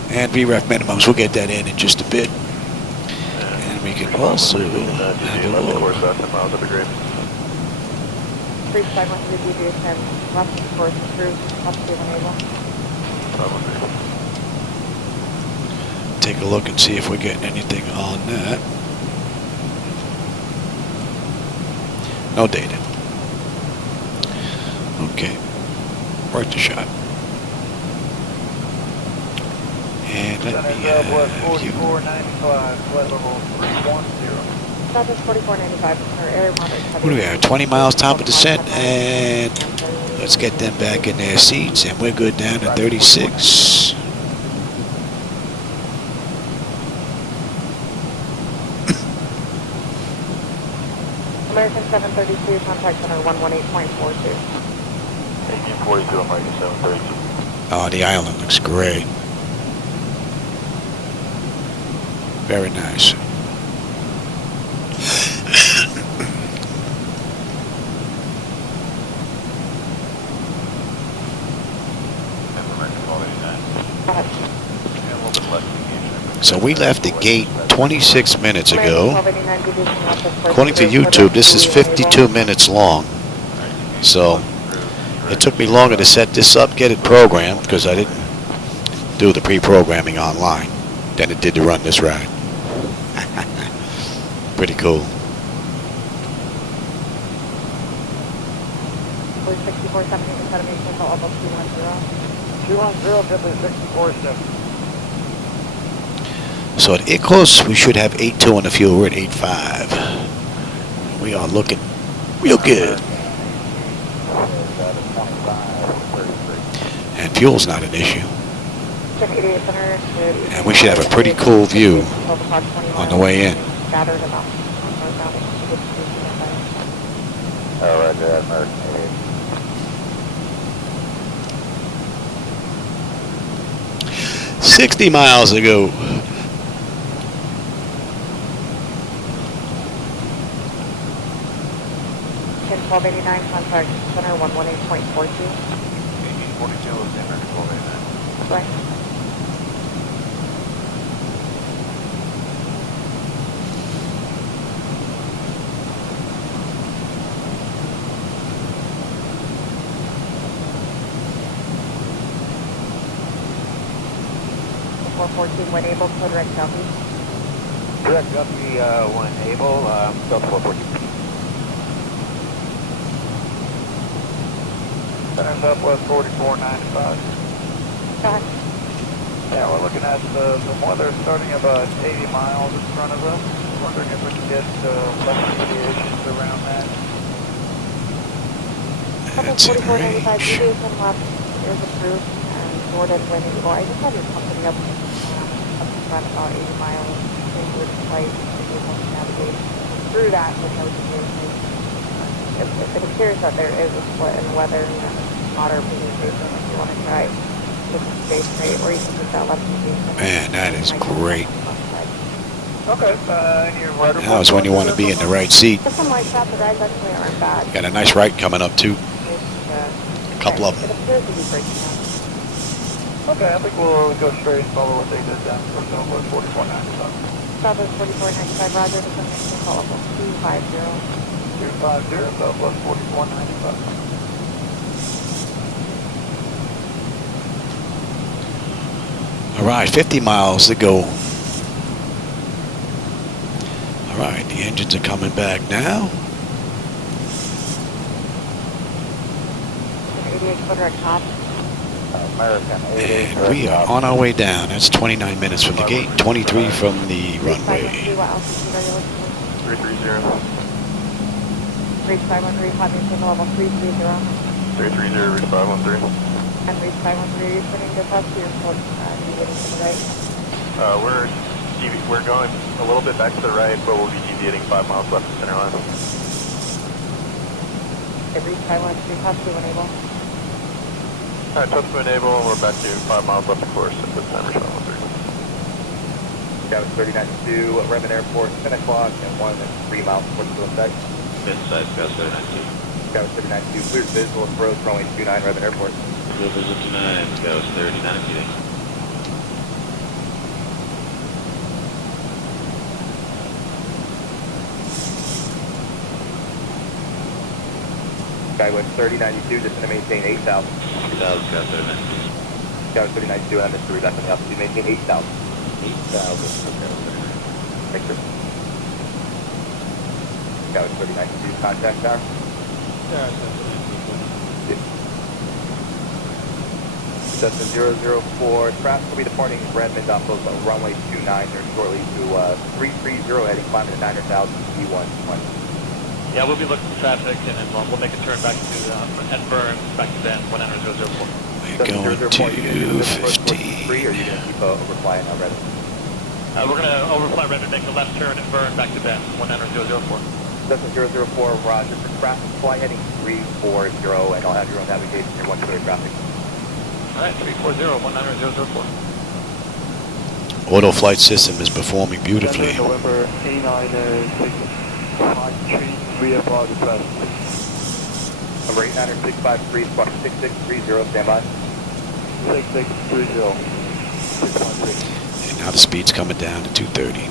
And VREF minimums. We'll get that in just a bit. And we can also have a look. Brief segment to the deviation, left of course, through, up to enable. Take a look and see if we're getting anything on that. No data. Okay. Worth the shot. And let me Southwest 4495, flight level 310. Southwest 4495, or air monitor. what do we have? 20 miles top of descent, and let's get them back in their seats, and we're good down to 36. American 732, contact center 118.42. 1842, American 732. Oh, the island looks great. Very nice. So we left the gate 26 minutes ago. According to YouTube, this is 52 minutes long. So it took me longer to set this up, get it programmed, because I didn't do the pre-programming online than it did to run this ride. Pretty cool. 6470, set of maintain level 210. 210, Delta 6470. So at ICLOS, we should have 8.2 on the fuel. We're at 8.5. We are looking real good. And fuel's not an issue. And we should have a pretty cool view on the way in. All right, American 60 miles ago. Pin 1289, contact center 118.42. 1842 is the American 1289. Right. When able, to direct copy. Direct copy when able, Delta 414. Center Southwest 4495. Go ahead. Yeah, we're looking at some weather starting about 80 miles in front of us. Wondering if we can get less deviations around that. That's in 4495, range. deviation left is approved, and Jordan when able. I just have your company up. run about 80 miles into the flight to be able to navigate through that with no deviation. If it appears that there is a split in weather, moderate precipitation, if you want to try different space rate, or you can put that left deviation. Man, that is great. Okay, any rudder? Now is when you want to be in the right seat. Something like that, the rides actually aren't bad. Got a nice right coming up too. A couple of It them. appears to be breaking down. Okay, I think we'll go straight and follow what they did then. We're going with 4495. Southwest 4495, roger, destination call up 250. 250, Southwest 4495. All right, 50 miles to go. All right, the engines are coming back now. 88 footer at top. And we are on our way down. That's 29 minutes from the gate, 23 from the runway. What altitude are you looking for? 330. Reach 513, population level 330. 330, reach 513. And reach 513, you're turning to left to your port, deviating to the right. We're going a little bit back to the right, but we'll be deviating 5 miles left of center line. Okay, reach 513, top 2 enable. Alright, touch to enable, and we're back to 5 miles left of course at this time, reach 513. Scout 39-2, Redmond Airport, 10 o'clock, and 1 and 3 miles towards the effect. Inside, Scout 39-2. Scout 39-2, cleared visual approach, runway 29, Redmond Airport. Clear visual 29, Scout 39-2. Skyway 3092, just going to maintain 8,000. 8,000, Scout 39-2. Scout 3092, and Mr. Reduction on the altitude, maintain 8,000. 8,000, okay. Make sure. Scout 3092, contact tower. Destin 004, traffic will be departing Redmond off of runway 29 here shortly to 330 heading, climbing to 900,000 E120. Yeah, we'll be looking for traffic, and then we'll make a turn back to at Burn, back to Bend, 100,004. We're going to 50. Or are you going to keep overflying on Redmond? We're going to overfly Redmond, make the left turn, and Burn back to Bend, 100,004. Destin 004, roger. For traffic, fly heading 340, and I'll have your own navigation here once clear traffic. All right, 340, 100,004. Auto flight system is performing beautifully. November 89653, VFR request. Number 89653, squawk 6630, stand by. 6630, 613. And now the speed's coming down to 230.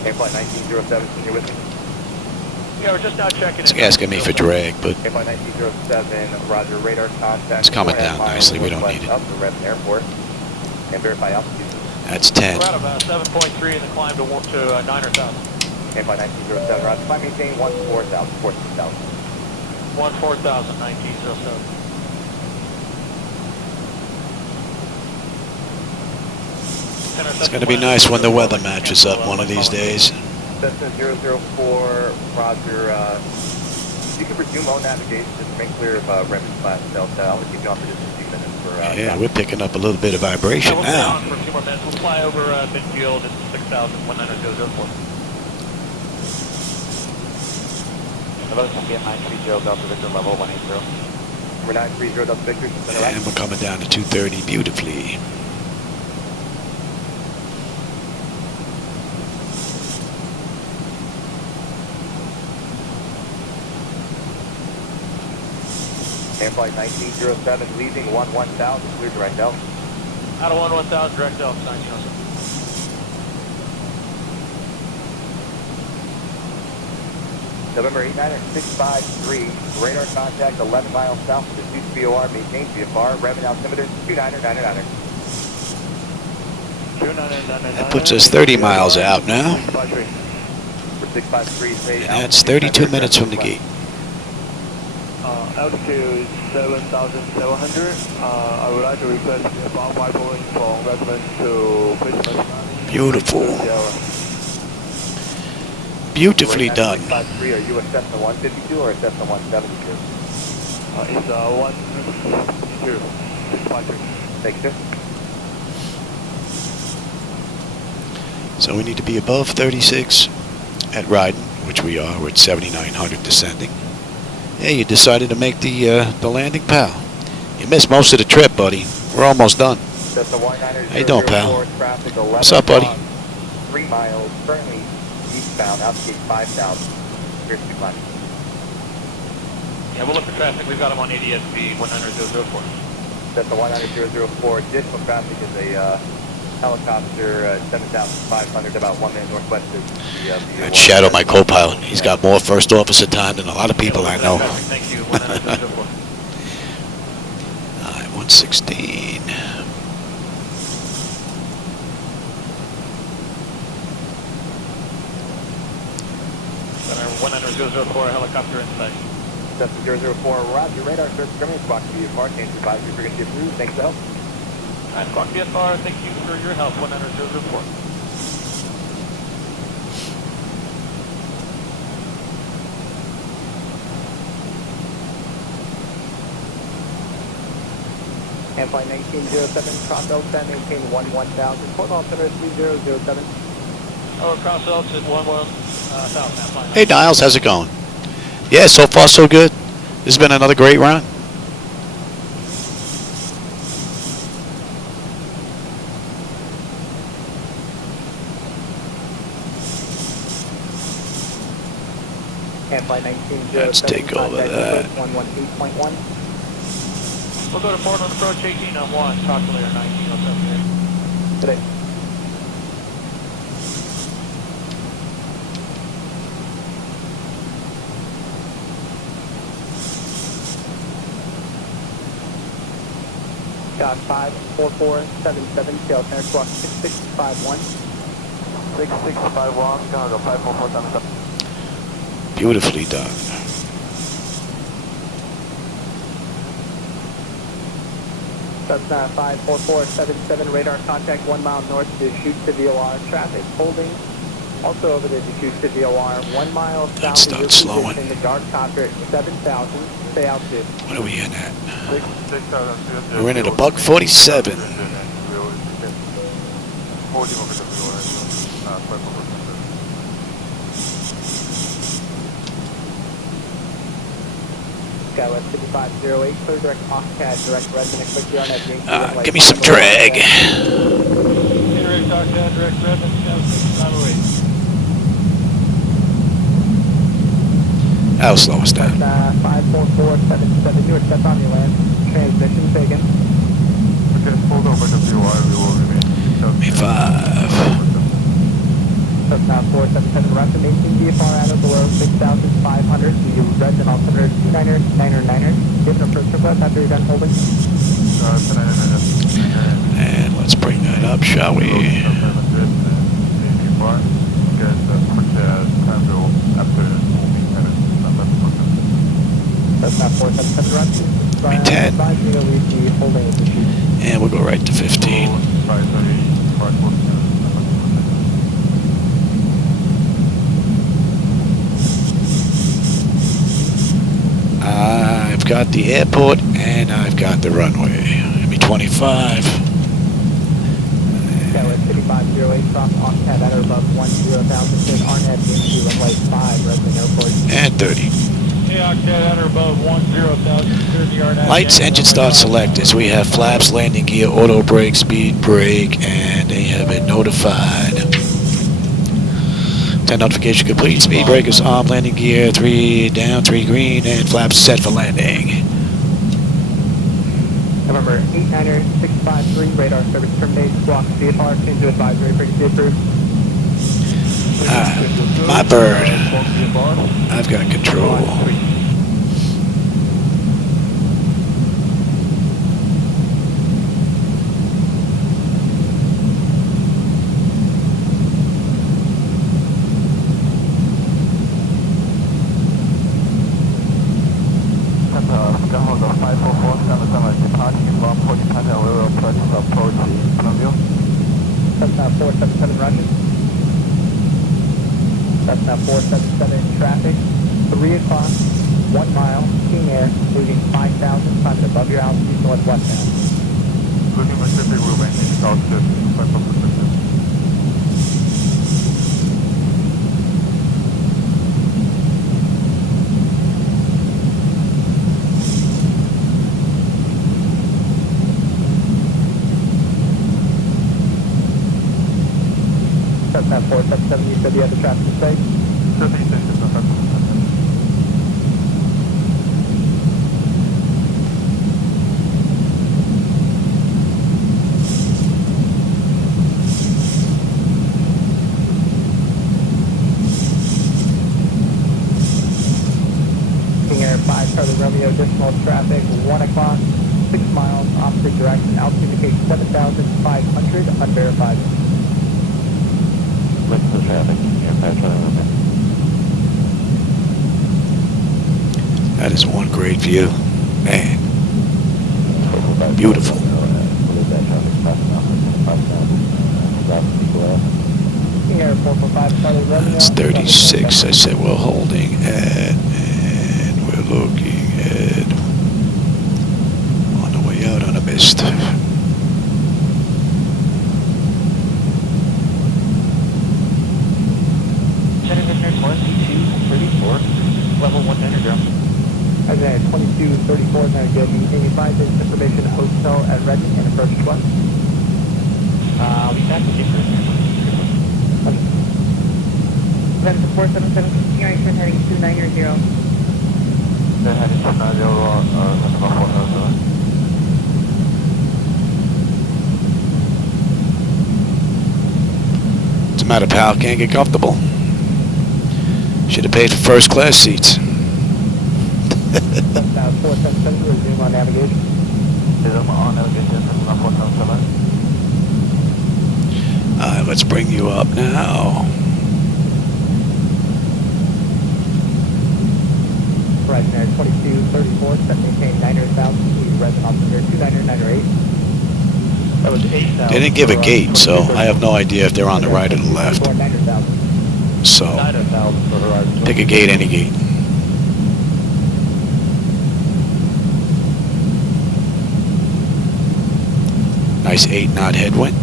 Airflight 1907, can you with me? Yeah, we're just now checking. It's asking me for drag, but Airflight 1907, roger, radar contact. it's coming down nicely. We don't need it. Up to Redmond Airport. And verify altitude. That's 10. We're at about 7.3 in the climb to 900,000. Airflight 1907, roger, climb maintain 14,000, 14,000. 14,000, 1907. It's going to be nice when the weather matches up one of these days. Cessna 004, roger, you can resume on navigation, just make clear of Redmond class Delta. I'll keep you on for just a few minutes for... Yeah, we're picking up a little bit of vibration we'll now. stay on for a few more minutes. We'll fly over midfield at 6,100,004. Hello, it's going to be at 930 Delta Victor level 180. Number 930 Delta Victor, center right. And we're coming down to 230 beautifully. Airflight 1907, leaving 11,000, clear direct L. Out of 11000, direct L, 1907. November 89653, radar contact 11 miles south of the 2BOR, maintain VFR, Redmond altimeter 29999. That puts us 30 miles out now. For 653, And that's 32 minutes from the gate. Altitude 7,700. I would like to request about 5 Boeing from Redmond to Christmas. Beautiful. Beautifully done. 99653, are you a Cessna 152 or a Cessna 172? It's 152. Thank you, sir. So we need to be above 36 at riding, which we are. We're at 7,900 descending. Yeah, you decided to make the landing, pal. You missed most of the trip, buddy. We're almost done. How you doing, pal? What's up, buddy? 3 miles, currently eastbound, outgate 5,000. Here's the climb. Yeah, we'll look for traffic. We've got them on ADSB 100,004. That's the 100,004. Additional traffic is a helicopter 7,500, about 1 minute northwest of the That Shadow, my co-pilot. He's got more first officer time than a lot of people I know. Thank you. 100,004. 116. Center 100,004 helicopter in sight. That's the 004. Roger, radar service terminates. Squawk VFR, change advisory frequency approved. Thanks for the help. Alright, Squawk VFR, thank you for your help. 100,004. And flight 1907, cross L10, maintain 11,000. Port altimeter 3007. Oh, cross L at 11,000. Hey, Niles, how's it going? Yeah, so far so good. This has been another great run. And flight 1907. Let's take over that. 118.1. We'll go to port on approach 1801, talk to later 1907. Today. Got 54477, tail center squawk 6651. 6651, gonna go 54477. Beautifully done. Cessna 54477, radar contact 1 mile north to shoot to VOR, traffic holding. Also over there to shoot to VOR, 1 mile south of your slowing. position, the guard copter 7,000, stay altitude. What are we in at? 6,000. We're in at a buck 47. Skywest 5508, clear direct Octad, direct Redmond, and quick RNAV. Give me some drag. Direct Octad, direct Redmond, Skywest 5508. That'll slow us down. 54477, you are set on your land. Transmission taken. Okay, hold over the VOR, we will remain. Me 5. Cessna 477, route to maintain VFR out of below 6,500. You red and altimeter 29er. Give an approach request after you're done holding. And let's bring that up, shall we? Cessna 477, route to Me 10. holding at the shoot. And we'll go right to 15. I've got the airport and I've got the runway. Give me 25. Skywest 5508, cross Octad at or above 10,000 RNAV into runway 5, Redmond Airport. And 30. Hey, Octad at or above 10,000, clear the RNAV. Lights, engine start selected. So we have flaps, landing gear, auto brake, speed brake, and they have been notified. 10 notification complete. Speed brake is on, landing gear 3 down, 3 green, and flaps set for landing. November 89653, radar service terminates, squawk VFR, change to advisory, frequency approved. My bird. I've got control. Cessna 477, Roger. Cessna 477, traffic, 3 o'clock, 1 mile, King Air, moving 5,000, climbing above your altitude northwestbound. Looking Pacific, we're waiting south to 5 Pacific. Cessna 477, you said you had the traffic in sight? Traffic station, King Air 5, Charlie Romeo, additional traffic, 1 o'clock, 6 miles, opposite direction, altitude indicates 7,500, unverified. What's the traffic? Air 5 Charlie Romeo. That is one great view. Man. Beautiful. King Air 445, Charlie Romeo. That's 36. I said we're holding at, and we're looking at, on the way out on a mist. Center 2234, level 1 ground. As at 2234, very good. Can you find this information hotel at Reading and approach 1? I'll be back with you for a second. Then the 477, continuing turn heading 290. They're heading 290, about 4,000. What's the matter, pal? Can't get comfortable. Should have paid for first class seats. Now 477, resume on navigation. Resume on navigation, 477. Let's bring you up now. Right there, 2234, set maintain 900,000, resident officer 29908. That was 8,000. They didn't give a gate, so I have no idea if they're on the right or the left. So, 9,000 for the right. pick a gate, any gate. Nice 8-knot headwind.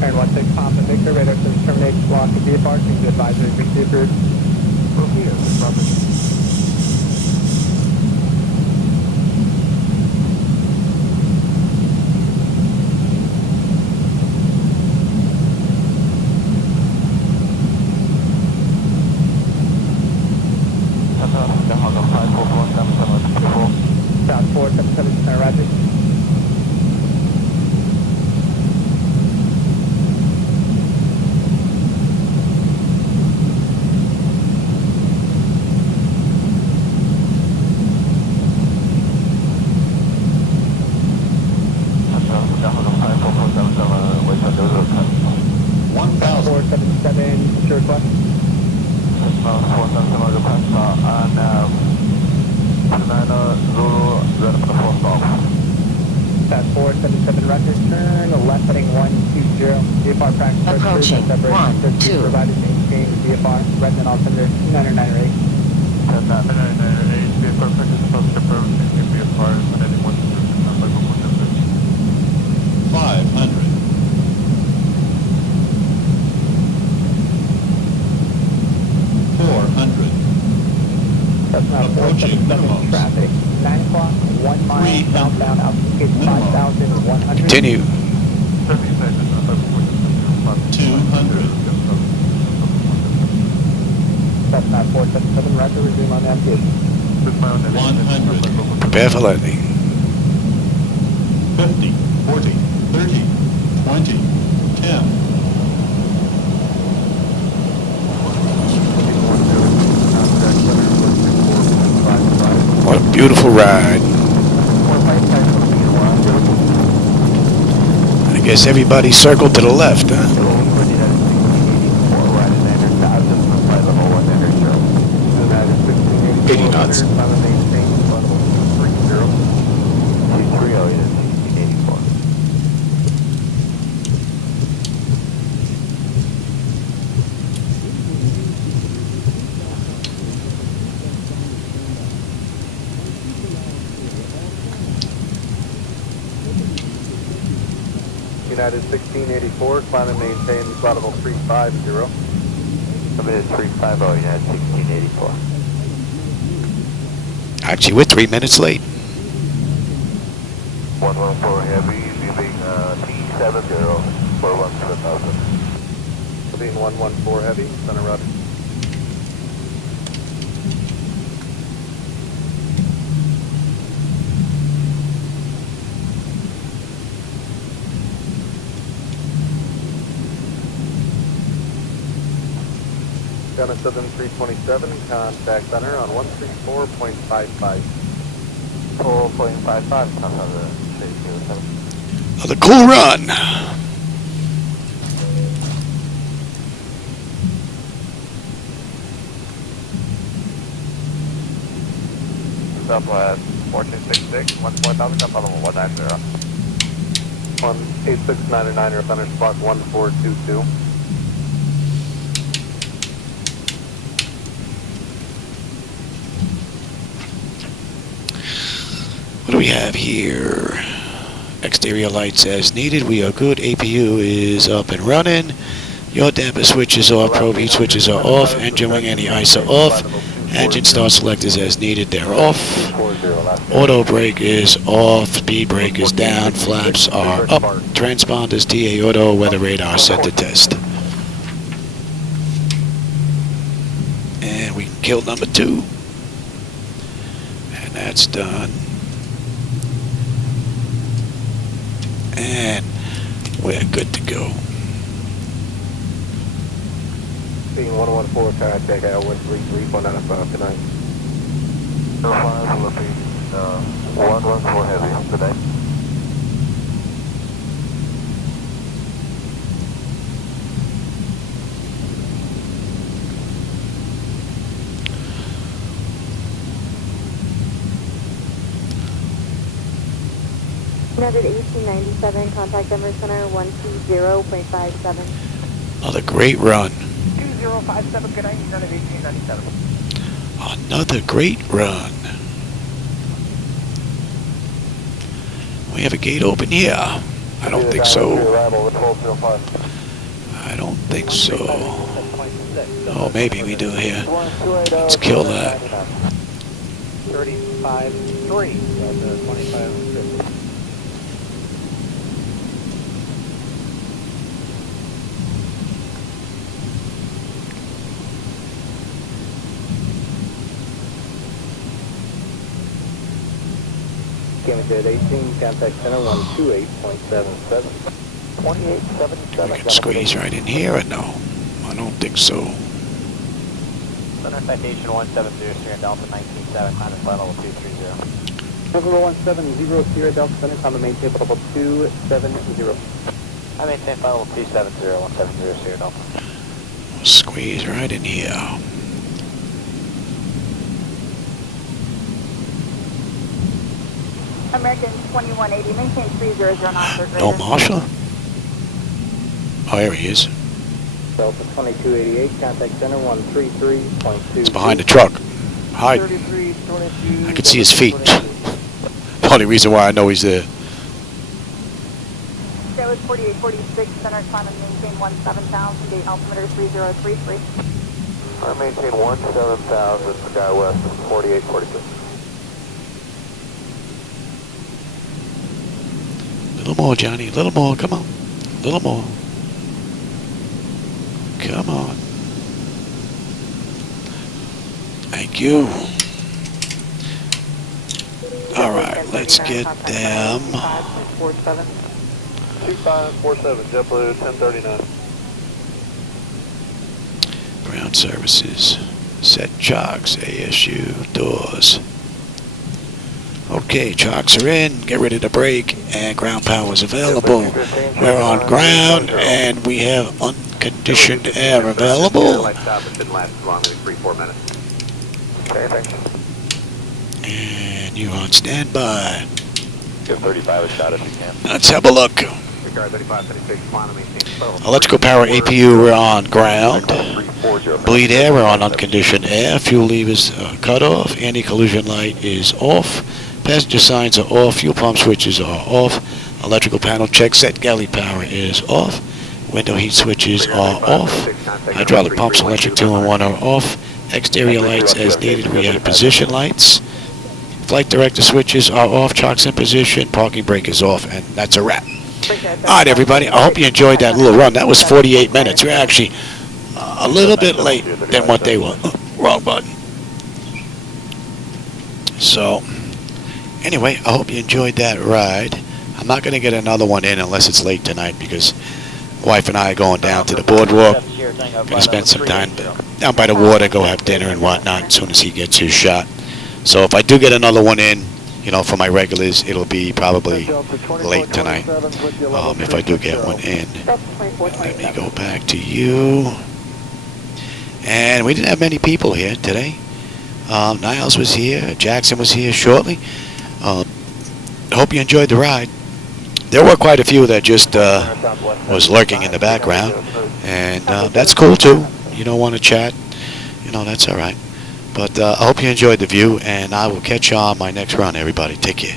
Turn 16, Papa Victor, radar service terminate, block the VFR, change the advisory, big super. South 477, roger. Approaching 1, 2. Provided maintain VFR, resident officer 29908. 998, VFR package supposed to confirm VFR is heading 500. 400. That's not Approaching 477 traffic. 9 o'clock, 1 mile, southbound, altitude 5,100. Continue. 200. That's not 477, roger, resume on navigation. 100. Prepare for landing. 50. 40. 30. 20. 10. What a beautiful ride. I guess everybody circled to the left, huh? 80 knots. United 1684, climb and maintain level 350. United 350, United 1684. Actually, we're 3 minutes late. 114 Heavy, leaving T70, 417,000. Being 114 Heavy, center rudder. Gunner 7327, contact center on 134.55. 4.55, Another cool run. Southwest 4266, 14,000, jump level 190. 18699 Thunder Spot 1422. What do we have here? Exterior lights as needed. We are good. APU is up and running. Your damper switch is off. Probe heat switches are off. Engine wing anti-ice are off. Engine start selectors as needed. They're off. Auto brake is off. Speed brake is down. Flaps are up. Transponders, TA auto, weather radar set to test. And we can kill number 2. And that's done. And we're good to go. Being 114, contact L1 33495 tonight. 05, looking 114 Heavy, good night. United 1897, contact Denver Center 120.57. Another great run. 2057, good night, United 1897. Another great run. We have a gate open here. I don't think so. I don't think so. Oh, maybe we do here. Let's kill that. 35-3, 25. Candidate 18, contact center 128.77. 2877. We can squeeze right in here or no? I don't think so. Center citation 1700 Sierra Delta 197, climb and flight level 230. Level 170 Sierra Delta Center, climb and maintain level 270. I maintain flight level 270, 170 Sierra Delta. Squeeze right in here. American 2180, maintain 3009. No Marshall? Oh, here he is. Delta 2288, contact center 133.2. It's behind the truck. Hide. I can see his feet. The only reason why I know he's there. That was 4846, center climb and maintain 17,000, gate altimeter 3033. I maintain 17,000, sky west 4846. A little more, Johnny. A little more. Come on. A little more. Come on. Thank you. All right. Let's get them. 2547, JetBlue 1039. Ground services. Set chocks. ASU. Doors. Okay, chocks are in, get rid of the brake, and ground power is available. We're on ground, and we have unconditioned air available. And you're on standby. Give 35 a shot if you can. Let's have a look. Electrical power APU, we're on ground. Bleed air, we're on unconditioned air. Fuel levers cut off. Anti-collision light is off. Passenger signs are off. Fuel pump switches are off. Electrical panel check set. Galley power is off. Window heat switches are off. Hydraulic pumps, electric 2 and 1 are off. Exterior lights as needed. We have position lights. Flight director switches are off. Chocks in position. Parking brake is off. And that's a wrap. Alright, everybody. I hope you enjoyed that little run. That was 48 minutes. We're actually a little bit late than what they were. Wrong button. So, anyway, I hope you enjoyed that ride. I'm not going to get another one in unless it's late tonight because wife and I are going down to the boardwalk. Going to spend some time down by the water, go have dinner and whatnot as soon as he gets his shot. So if I do get another one in, you know, for my regulars, it'll be probably late tonight if I do get one in. Let me go back to you. And we didn't have many people here today. Niles was here. Jackson was here shortly. Hope you enjoyed the ride. There were quite a few that just was lurking in the background, and that's cool too. You don't want to chat, you know, that's all right. But I hope you enjoyed the view, and I will catch you on my next run, everybody. Take care.